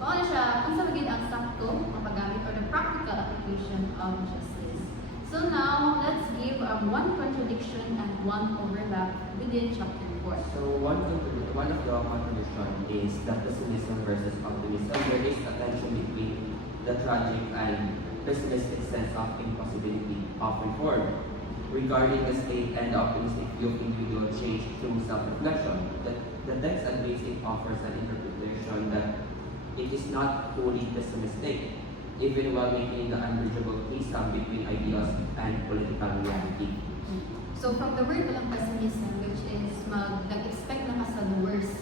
mao na siya, kung sa maging ang sakto, mapagamit, or the practical application of justice. So now, let's give one contradiction and one overlap within chapter 4. So one of the contradiction is the pessimism versus optimism. There is a tension between the tragic and pessimistic sense of impossibility of reform. Regarding the state and the optimistic view of individual change through self-reflection, the text agrees it offers an interpretation that it is not fully pessimistic, even while making the unbridgeable chasm between ideals and political reality. So from the word walang pessimism, which is nag-expect na ka sa the worst.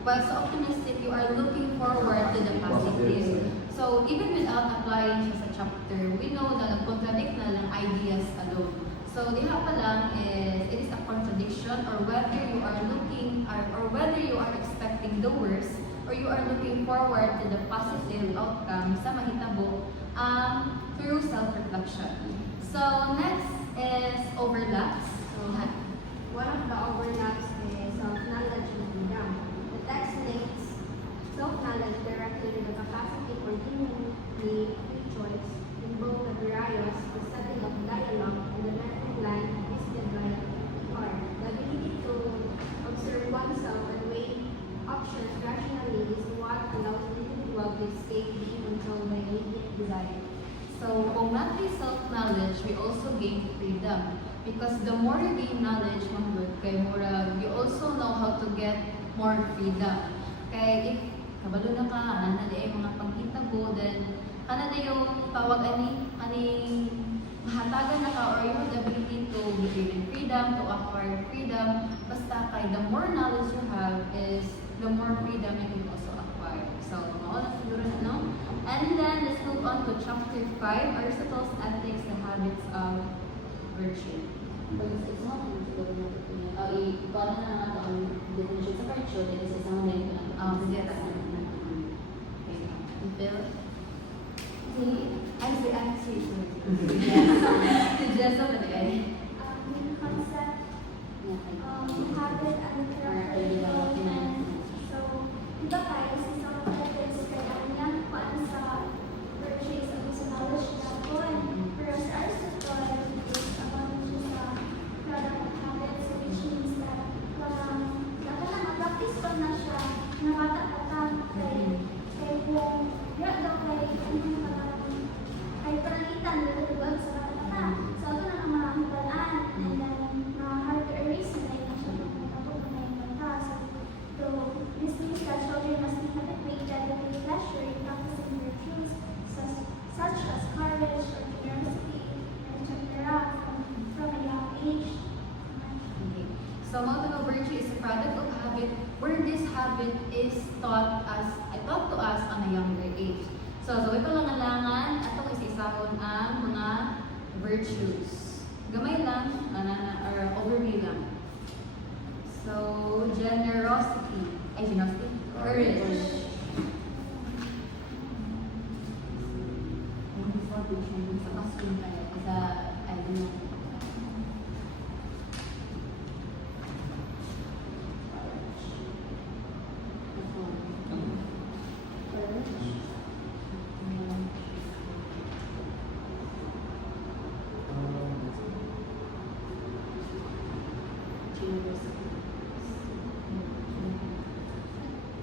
While sa optimistic, you are looking forward to the positive. So even without applying siya sa chapter, we know na nag-contradict na lang ideas alone. So diha pa lang is, it is a contradiction, or whether you are looking, or whether you are expecting the worst, or you are looking forward to the positive outcome sa mahitabo through self-reflection. So next is overlaps. So, One of the overlaps is self-knowledge and freedom. The text links self-knowledge directly to the capacity for human free choice in both the various, the setting of dialogue, and the method line listed by heart. The ability to observe oneself and weigh options rationally is what allows the individual to escape being controlled by immediate desire. So, kung natin self-knowledge, we also gain freedom. Because the more you gain knowledge, kay mura, you also know how to get more freedom. Kaya if kabalo na ka, na di ay mga pagkitabo, then kana na yung tawag aning mahatagan na ka, or you have the ability to be given freedom, to acquire freedom. Basta kay the more knowledge you have is the more freedom you can also acquire. So, all na siguro na, no? And then, let's move on to chapter 5, Aristotle's Ethics, the Habits of Virtue. Pag sa isang mga siguro na ito niya, ikaw na lang ito ang definition sa virtue, dahil sa isang mga ito Sige, Bill? Ay, si Si Jessa pa din. Yung concept, habit, and character. So, iba tayo sa isang ethics kaya niya paano sa virtues of sa knowledge na po. Pero sa Aristotle, is about siya sa product of habits, which means that dapat na mag-practice pa na siya na bata-bata kay kung yun daw kay panalitan nila diba sa bata-bata. So, ito na ang mga himbalaan and then hard to erase na tayo na siya magpapatuto na yung bata. So, this means that children must be habituated with pleasure in practicing virtues such as courage or generosity, etc. from a young age. Okay. So, moral virtue is a product of habit where this habit is taught to us on a younger age. So, so ito lang alangan atong isa-isahon ang mga virtues. Gamay lang, or overview lang. So, generosity. Courage. Sa masculine tayo. Sa, I don't know.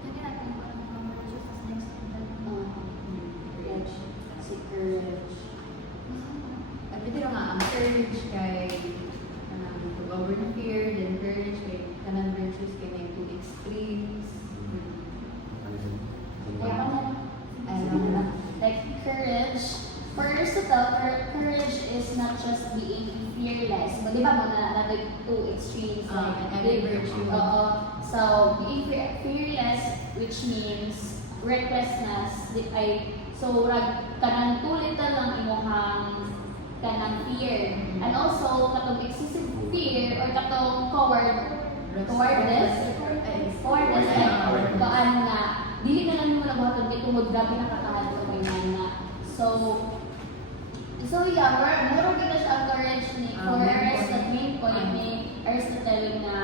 Jadi natin yung mga virtues as next to that. Si courage. At pwede nga, ang courage kay to govern fear, then courage kay kanang virtues kay may two extremes. Kaya pa na, Ayun. like courage, for Aristotle, courage is not just being fearless. But di ba mo na another two extremes? And every virtue. So, being fearless, which means recklessness, so kanang tulitan lang imuhang kanang fear. And also, katong excessive fear or katong cowardice, kaan nga, dili na lang mo nabuhaton kay tungod grabe nakakahal ko kay na. So yeah, muro kita siya ang courage ni for Aristotle, main point ni Aristotle na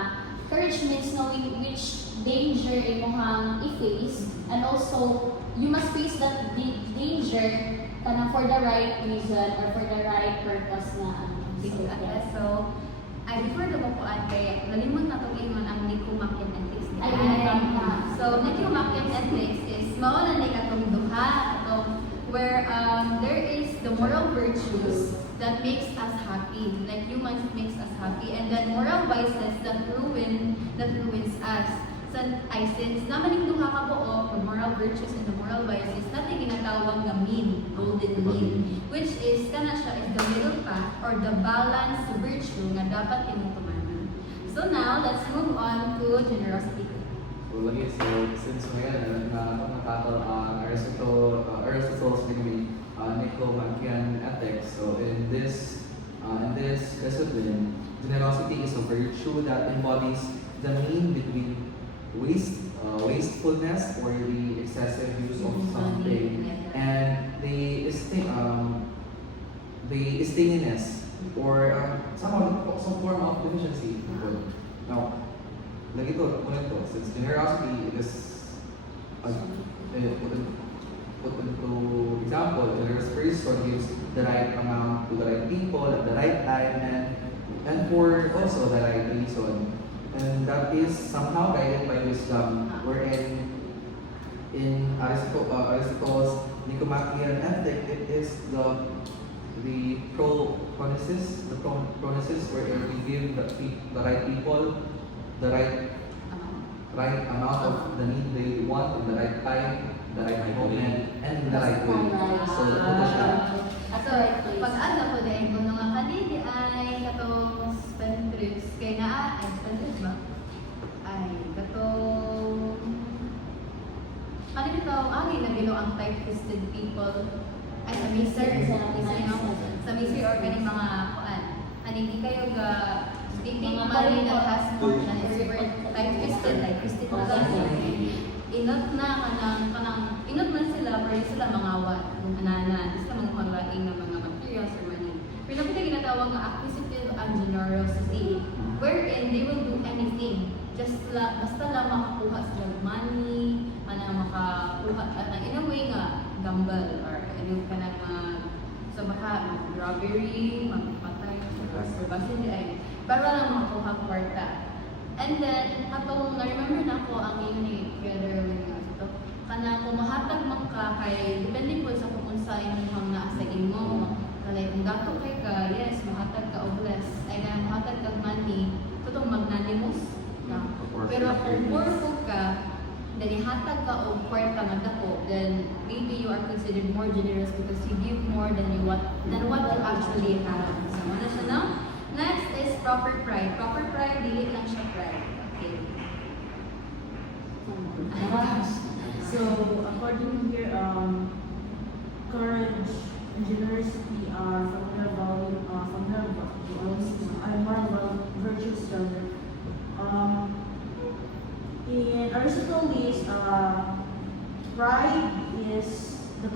courage means knowing which danger imo i-face, and also you must face that danger kanang for the right reason or for the right purpose na So, before lumapuan kay nalimon na itong ingon ang Nicomachean Ethics. Ay, tama. So, Nicomachean Ethics is mauna ni katong duha atong where there is the moral virtues that makes us happy, like humans makes us happy, and then moral vices that ruins us. So, since naman yung duha ka buo, the moral virtues and the moral vices, natin ginatawag nga mean, golden mean, which is, kana siya is the middle path or the balanced virtue nga dapat tinutumanan. So now, let's move on to generosity. So, since ngayon, nakatatal ang Aristotle's Nicomachean Ethics. So, in this discipline, generosity is a virtue that embodies the mean between wastefulness or the excessive use of something and the stinginess or some form of deficiency. Now, like since generosity is put into example, generous person gives the right amount to the right people at the right time and for also the right reason. And that is somehow guided by wisdom, wherein in Aristotle's Nicomachean Ethic, it is the pronesis wherein we give the right people the right amount of the need they want in the right time, the right moment, and the right way. So, ito siya. So, pag-add na po din, kung nga kanini ay katong spendthrifts, kaya nga, spendthrifts ba? Ay, katong ang tight-fisted people ay sa miser, sa miser or kaning mga kuan. Ano hindi kayo ga speaking Mga money that kalipot. has more than its worth, tight-fisted, tight-fisted po kasi. Inot na inot man sila, pero sila mga what, anana, sila mga maglaing ng mga materials or money. Pero napita ginatawag nga acquisitive and generosity, wherein they will do anything, basta lang makakuha sila ng money, makakuha, in a way nga, gamble, or ano ka na sa baka, robbery, magpatay, or basta ay, para lang makakuha kwarta. And then, atong na-remember na ko ang iyon ni Brother William ito. Kana kung mahatag man ka kay, depende po sa kung sa imong naa sa imo. Kalay, kung dato kay ka, yes, mahatag ka o bless. Ay na mahatag ka money, totoo magnanimous na. Pero kung poor ka, then ihatag ka o kwarta nga dako, then maybe you are considered more generous because you give more than what you actually have. So, ano siya na? Next is proper pride. Proper pride, dili lang siya pride. Okay. So, according here, courage and generosity are moral virtues rather. In Aristotle's, pride is a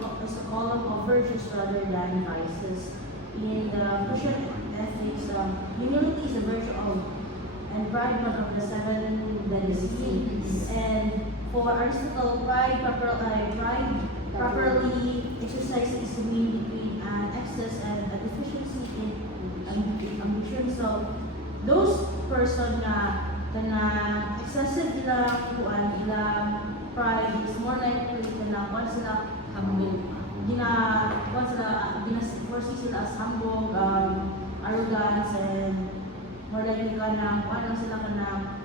column of virtues rather than vices. In the Christian ethics, humility is a virtue of, and pride one of the seven deadly sins. And for Aristotle, pride properly exercised is the mean between an excess and a deficiency in ambition. So those person na excessive ila pride is more likely na once sila Humble. foresee sila as humble, arrogance, and more likely ka na ano sila ka na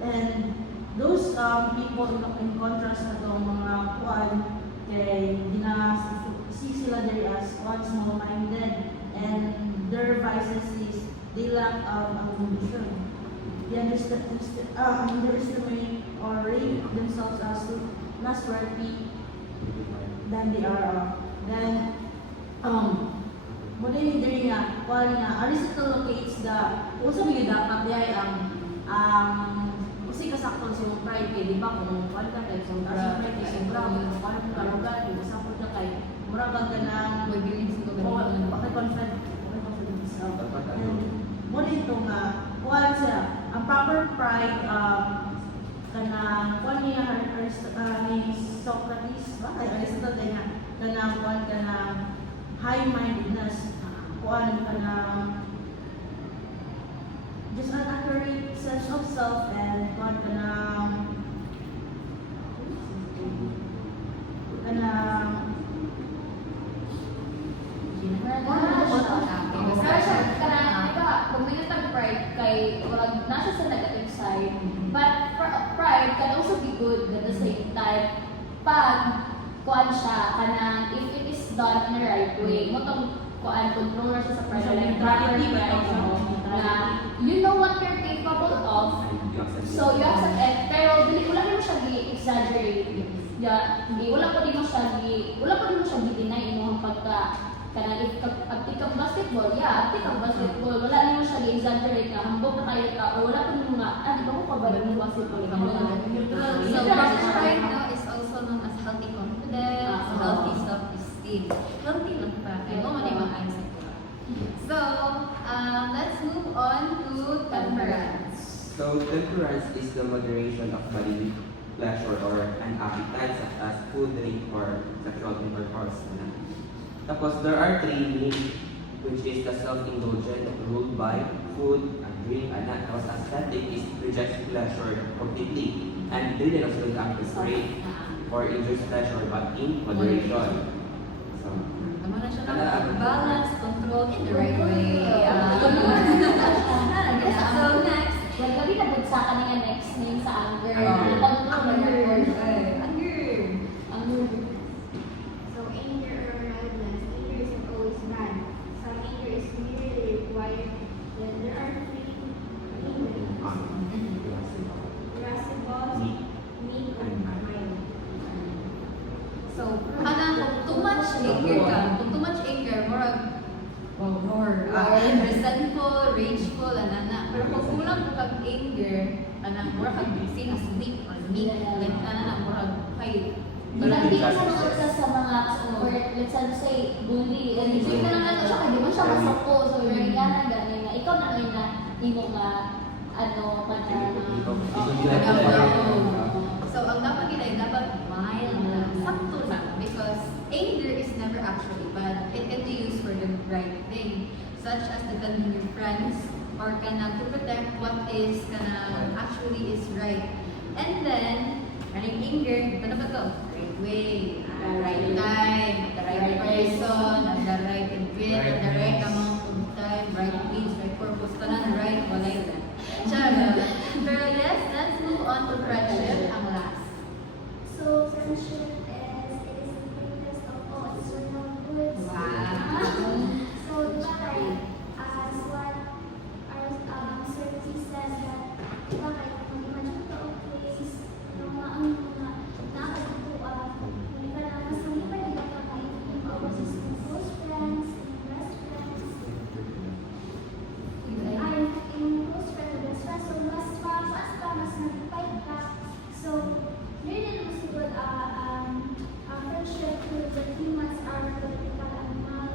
and those people in contrast na itong mga kuan kay see sila there as one small-minded, and their vices is they lack ambition. They underestimate or rate themselves as less worthy than they are. Then, muna yung diri nga, Aristotle locates kung sa mga dapat diay kasi kasakton sa mong pride kay, di ba, kung kuwan ka kay, so pride kay, sobra, kung kuwan ka karugan, kung kasakton ka kay, muragag ka ng, confidence. Muna ito nga, kuwan siya, ang proper pride, kuwan niya ni Socrates, Aristotle kaya kuwan ka na high-mindedness, kuwan ka na just an accurate sense of self, and kuwan ka na Kung minatag pride kay nasa sa negative side, but pride can also be good at the same time. Pag kuan siya kanang if it is done in the right way, mo tong kuan controller siya sa pride, like proper pride mo na you know what you're capable of, so you accept it, pero dili wala mo siya gi-exaggerate. Wala pa din mo siya gi-deny imong pagka kanang if abti kang basketball, wala naman siya i-exaggerate nga, hambog na kayo ka, o wala pa nimo nga, di ba ko kabalik ng basketball? So, proper pride no, is also known as healthy confidence, healthy self-esteem. Healthy lang pa. Kaya mo man yung mga ayos sa kuha. So, let's move on to temperance. So, temperance is the moderation of bodily pleasure or an appetite such as food, drink, or sexual intercourse. Tapos, there are three needs, which is the self-indulgent, ruled by food and drink, and that was aesthetic is rejects pleasure completely, and really also is great or enjoys pleasure but in moderation. So, Tama na siya na balance, control in the right way. So, next. Well, gabi na sa kanina next name sa anger. Anger. Anger. So anger or mildness, anger is not always bad. Some anger is merely required. Then there are three angers: irascible, meek, and mild. anger, anang mura kag seen as weak or meek, like anang mura kay Wala Hindi hindi ka ka sa sa mga, or let's say, bully. And hindi ka naman siya, hindi mo siya masako. So, you're gana, gano'n nga. Ikaw na ngayon na, hindi mo nga, ano, So, ang dapat nila ay dapat mild lang, sakto lang. Because anger is never actually bad. It can be used for the right thing. Such as defending your friends or to protect what is actually is right. And then, running anger, ano ba to? Right way, right time, the right person, at the right event, at the right amount of time, right means, right purpose, tanan right, walay lang. Charot. Pero yes, let's move on to friendship, ang last. So, friendship is, it is the greatest of all external goods. Wow. So, diba, like, as what our Sir T says that, diba, like, mag-imagine ka of place, mga ang mga nakakatuwa, hindi ka na, mas hindi pa nila kakainin yung always is yung close friends, yung best friends, ay, yung close friend, best friend, so mas nag-fight ka, so, really naman siguro, friendship to the humans are political animals,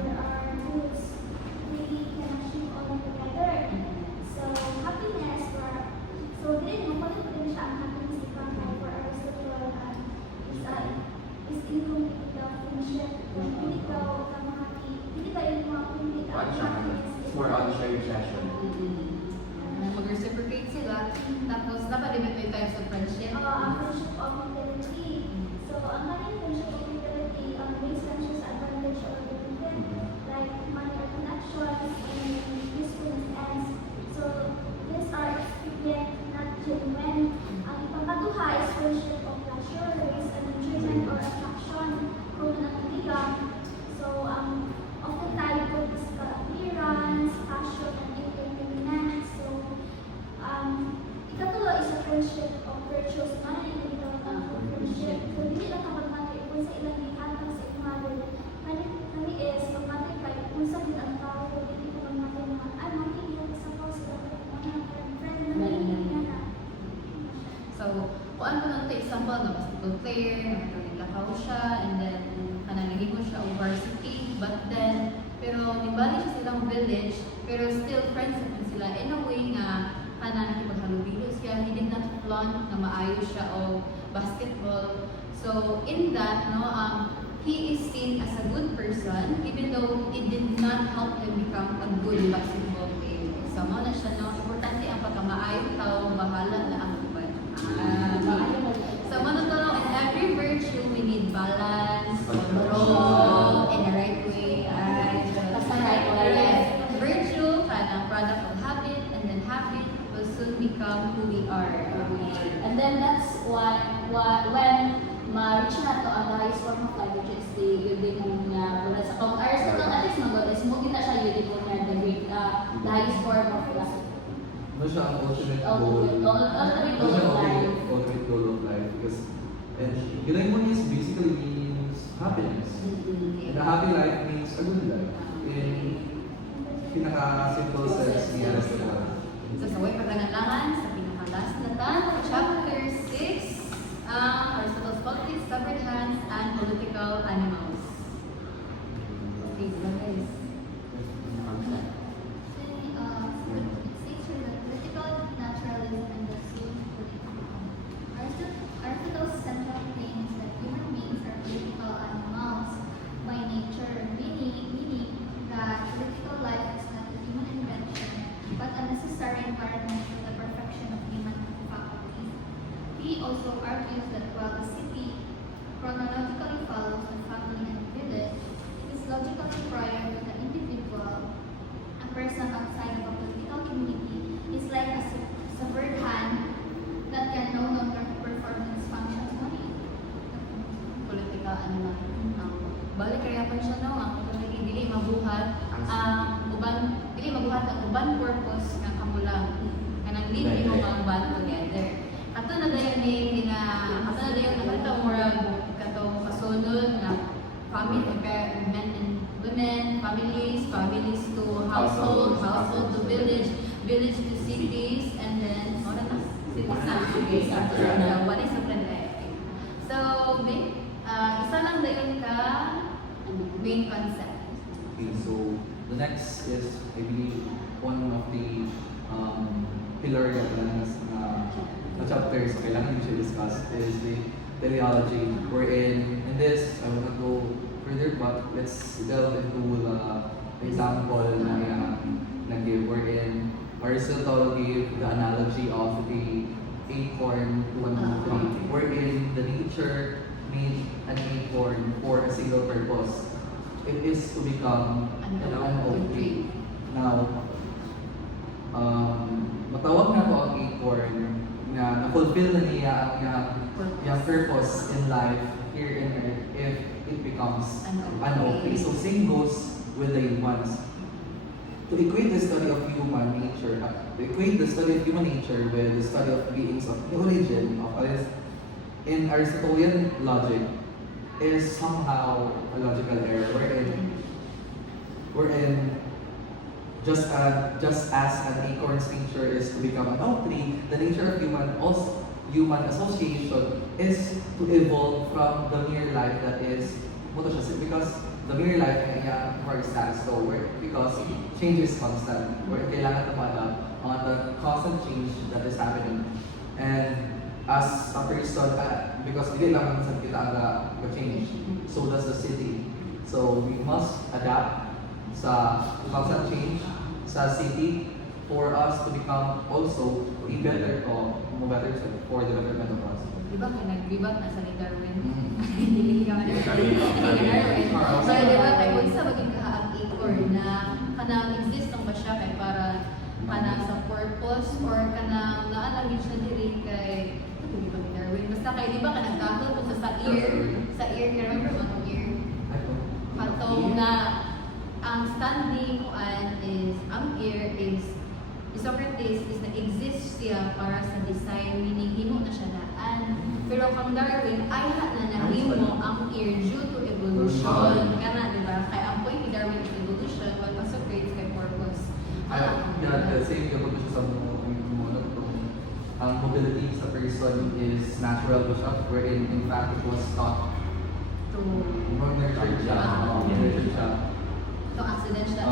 there are rules, really can achieve all together. So, happiness, so din mo pala din siya ang happiness ikaw for Aristotle is incomplete without friendship. Kung hindi ka happy, hindi tayo complete ang happiness. It's more on shared session. Mag-reciprocate sila. Tapos, dapat limit may types of friendship. Friendship of fidelity. So, ang kanyang friendship of fidelity, based lang siya sa advantage or benefit, like money or connections and usefulness ends. So, these are expedient, not genuine. Ang ipangkatuha is friendship of pleasure, there is an enjoyment or attraction, kung nananiligang. So, oftentimes for physical appearance, fashion, and entertainment. So, ikatulo is a friendship of virtues, mananiligang ang friendship. So, hindi lang kapag mati, kung sa ilang ihatang sa imago, kami is, pag mati kayo, kung sa ang tao, hindi ko pag mati naman, ay, mati, hindi ko sa ko, sila ko, mga friend na naliligyan na. So, kung ano lang ito, example, na basketball player, naglakaw siya, and then, naging mo siya o varsity, but then, pero nibali siya silang village, pero still friends naman sila in a way nga, nakipaghalubilo siya, he did not flaunt na maayo siya o basketball. So, in that, he is seen as a good person, even though it did not help him become a good basketball player. So, mo na siya, importante ang pagkamaayo tao, bahala na ang uban. So, mo na to, in every virtue, we need balance, control, in the right way. Basta right way. Yes. Virtue, product of habit, and then habit will soon become who we are. And then that's when ma-reach na to ang highest form of life, which is the beautiful nga, wala sa kung Aristotle at least mag is mo na siya beautiful nga, the highest form of life. Ano siya ang ultimate goal? Ultimate Ano goal siya of ang life. ultimate goal of life? Because, and eudaimonia basically means happiness. And a happy life means a good life. In pinaka-simple sense ni Aristotle. So, sa way pagkanalangan, sa pinaka-last na chapter 6, Aristotle's politics, severed hands, and political animals. Okay, so guys. It states here that political naturalism and the soul political. Aristotle's central claim is that human beings are political animals by nature, meaning that political life is not a human invention, but a necessary environment for the perfection of human faculties. He also argues that while the city chronologically follows the family and village, it is logically prior to the individual. A person outside of a political community is like a severed hand that can no longer perform its functions. Political animal. Balik kaya pa siya ang dili mabuhat dili mabuhat ang uban purpose ng kamulang kanang lead mo ang band together. Ato na dayon ni nakalita murag katong kasunod nga family, men and women, families to household to village to cities, So, what is sukad kay? So, isa lang dayon ka main concept. Okay, so the next is, I believe, one of the pillar na chapters kailangan siya discuss is the teleology. Wherein, in this, I want to go further, but let's delve into the example na give, wherein Aristotle gave the analogy of the acorn to an oak tree, wherein the nature made an acorn for a single purpose. It is to become an oak tree. Now, matawag na ko ang acorn na na-fulfill na niya ang yung purpose in life here in earth if it becomes an oak tree. So same goes with the humans. To equate the study of human nature, to equate the study of human nature with the study of beings of the origin of in Aristotelian logic is somehow a logical error wherein just as an acorn's nature is to become an oak tree, the nature of human association is to evolve from the mere life that is because the mere life ay for status quo because change is constant where kailangan tumada on the constant change that is happening. And as a person, because hindi lang sa kita ang change, so does the city. So we must adapt sa constant change sa city for us to become also a better for the betterment of us. Diba kay nag-debate na sa ni Darwin? Mhm. Hindi ka man Darwin. So, diba kay unsa maging kaang acorn na kanang exist lang ba siya kay para kanang sa purpose or kanang naalagin siya diri kay hindi ba ni Darwin? Basta kay diba ka nagkakot kung sa ear, kay remember mo ang ear? Katong na ang standing kuan is ang ear is Socrates is na-exist siya para sa design, meaning himo na siya daan. Pero kang Darwin, ay na nahimo ang ear due to evolution. Kana, di ba? Kaya ang point ni Darwin is evolution, while ang Socrates kay purpose. The same kapag siya sa ang mobility sa person is natural to siya, wherein in fact it was taught To nurtured siya. Nurtured siya.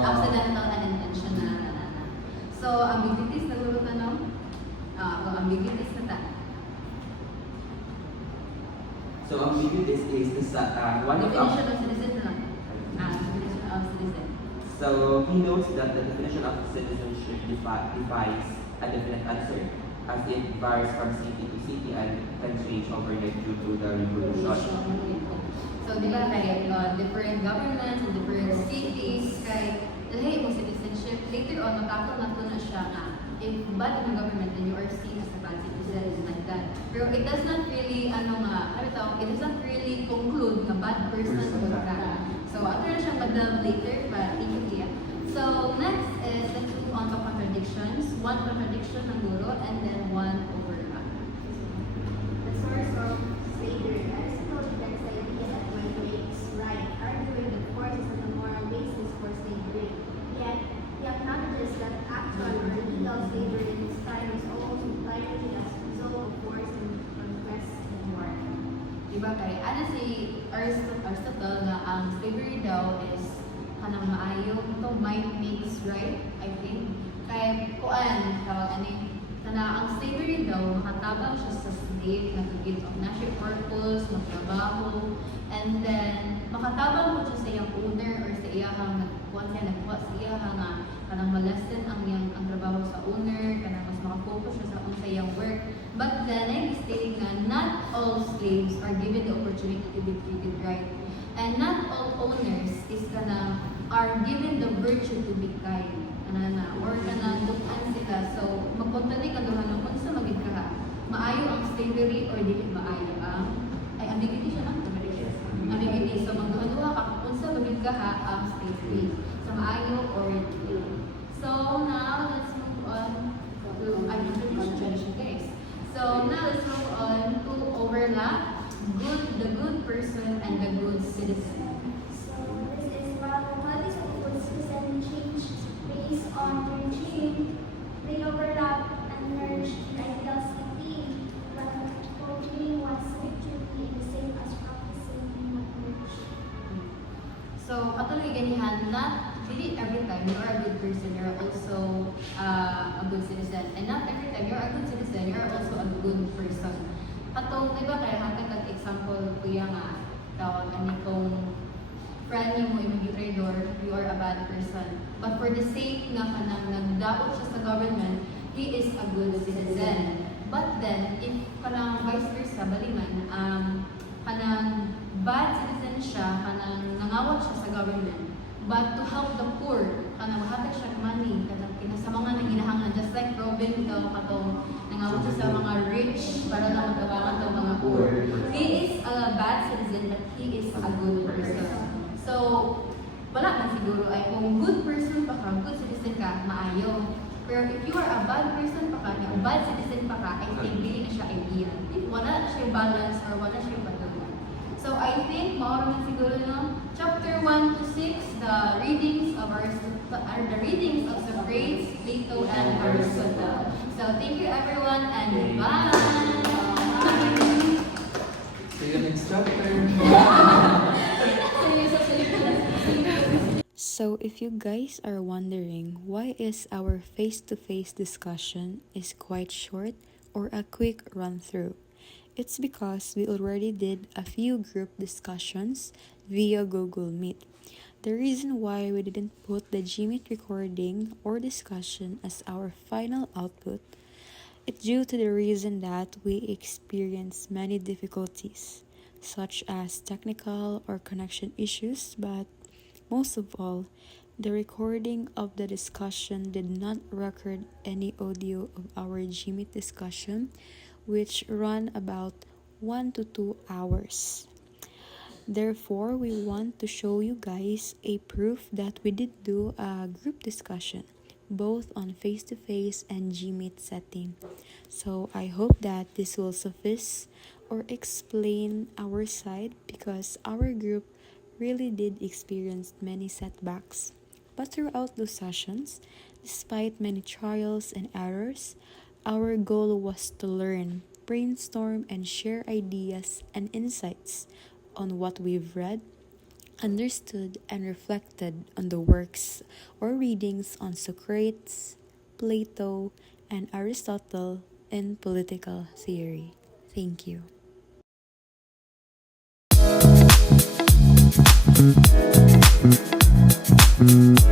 accidental unintentional na. So, ambiguities na gulo tanong? Ambiguities na ta. So ambiguities is one of Definition of citizen lang. Definition of citizen. So he notes that the definition of citizenship defines a definite answer, as it varies from city to city and can change overnight due to the revolution. So, di ba kay different governments and different cities, kay lahi mo citizenship, later on, matakot na to na siya nga, if bad ang government, then you are seen as a bad citizen like that. Pero it does not really, it does not really conclude na bad person ka. So, after na siyang mag-delve later, but ikot. So, next is, let's move on to contradictions. One contradiction ng guro, and then one overlap. The source of slavery. Aristotle defends the idea that one makes right, arguing the force is the moral basis for slavery. Yet, he acknowledges that actual or legal slavery in his time is almost entirely as a result of force and conquest and war. Diba kay, si Aristotle na ang slavery daw is kanang maayo, to might makes right, I think. Kay, tawag na ang slavery daw, makatabang siya sa slave, nag-give of national purpose, magtrabaho, and then, makatabang mo siya sa iyang owner or sa iyang nagkuha sa iyang kanang molested ang trabaho sa owner, kanang mas makafocus siya sa iyang work. But then, I state na not all slaves are given the opportunity to be treated right. And not all owners is are given the virtue to be kind. Or dukan sila. So, magkontani ka doon kung sa magid ka. Maayo ang slavery or dili maayo ang ambiguity siya lang. Ambiguity. So, magduha-duha ka kung sa magid ka ang slavery. So, maayo or dili. So, now, let's move on to contradiction guys. So, now let's move on to overlap the good person and the good citizen. So this is while the qualities of a good citizen change based on the regime, they overlap and merge the ideal city. But hand, not really every time you're a good person, you're also a good citizen. And not every time you're a good citizen, you're also a good person. Katong, di ba, kaya hatag example, kuya nga, tawag, anitong friend niyo mo, yung traitor, you are a bad person. But for the sake nga kanang nagdaot siya sa government, he is a good citizen. But then, if kanang vice versa, balingan, kanang bad citizen siya, kanang nangawat siya sa government, but to help the poor, kanang mahatag siya ng money, kanang sa mga nanginahangan, just like Robin, katong nangawat siya sa mga rich, para lang magawangan ng mga poor. He is a bad citizen, but he is a good person. So, wala man siguro ay kung good person pa ka, good citizen ka, maayo. Pero if you are a bad person pa ka, a bad citizen pa ka, I think hindi na siya ideal. If wala siya balance or wala siya patuloy. So I think mauraman siguro no, chapter 1 to 6, the readings of the readings of Socrates, Plato, and Aristotle. So thank you everyone and bye. See you next chapter. So if you guys are wondering why is our face-to-face discussion is quite short or a quick run-through, it's because we already did a few group discussions via Google Meet. The reason why we didn't put the Gmeet recording or discussion as our final output, it's due to the reason that we experienced many difficulties, such as technical or connection issues, but most of all, the recording of the discussion did not record any audio of our Gmeet discussion, which ran about 1 to 2 hours. Therefore, we want to show you guys a proof that we did do a group discussion, both on face-to-face and Gmeet setting. So I hope that this will suffice or explain our side, because our group really did experience many setbacks. But throughout those sessions, despite many trials and errors, our goal was to learn, brainstorm, and share ideas and insights on what we've read, understood, and reflected on the works or readings on Socrates, Plato, and Aristotle in political theory. Thank you. Thank you.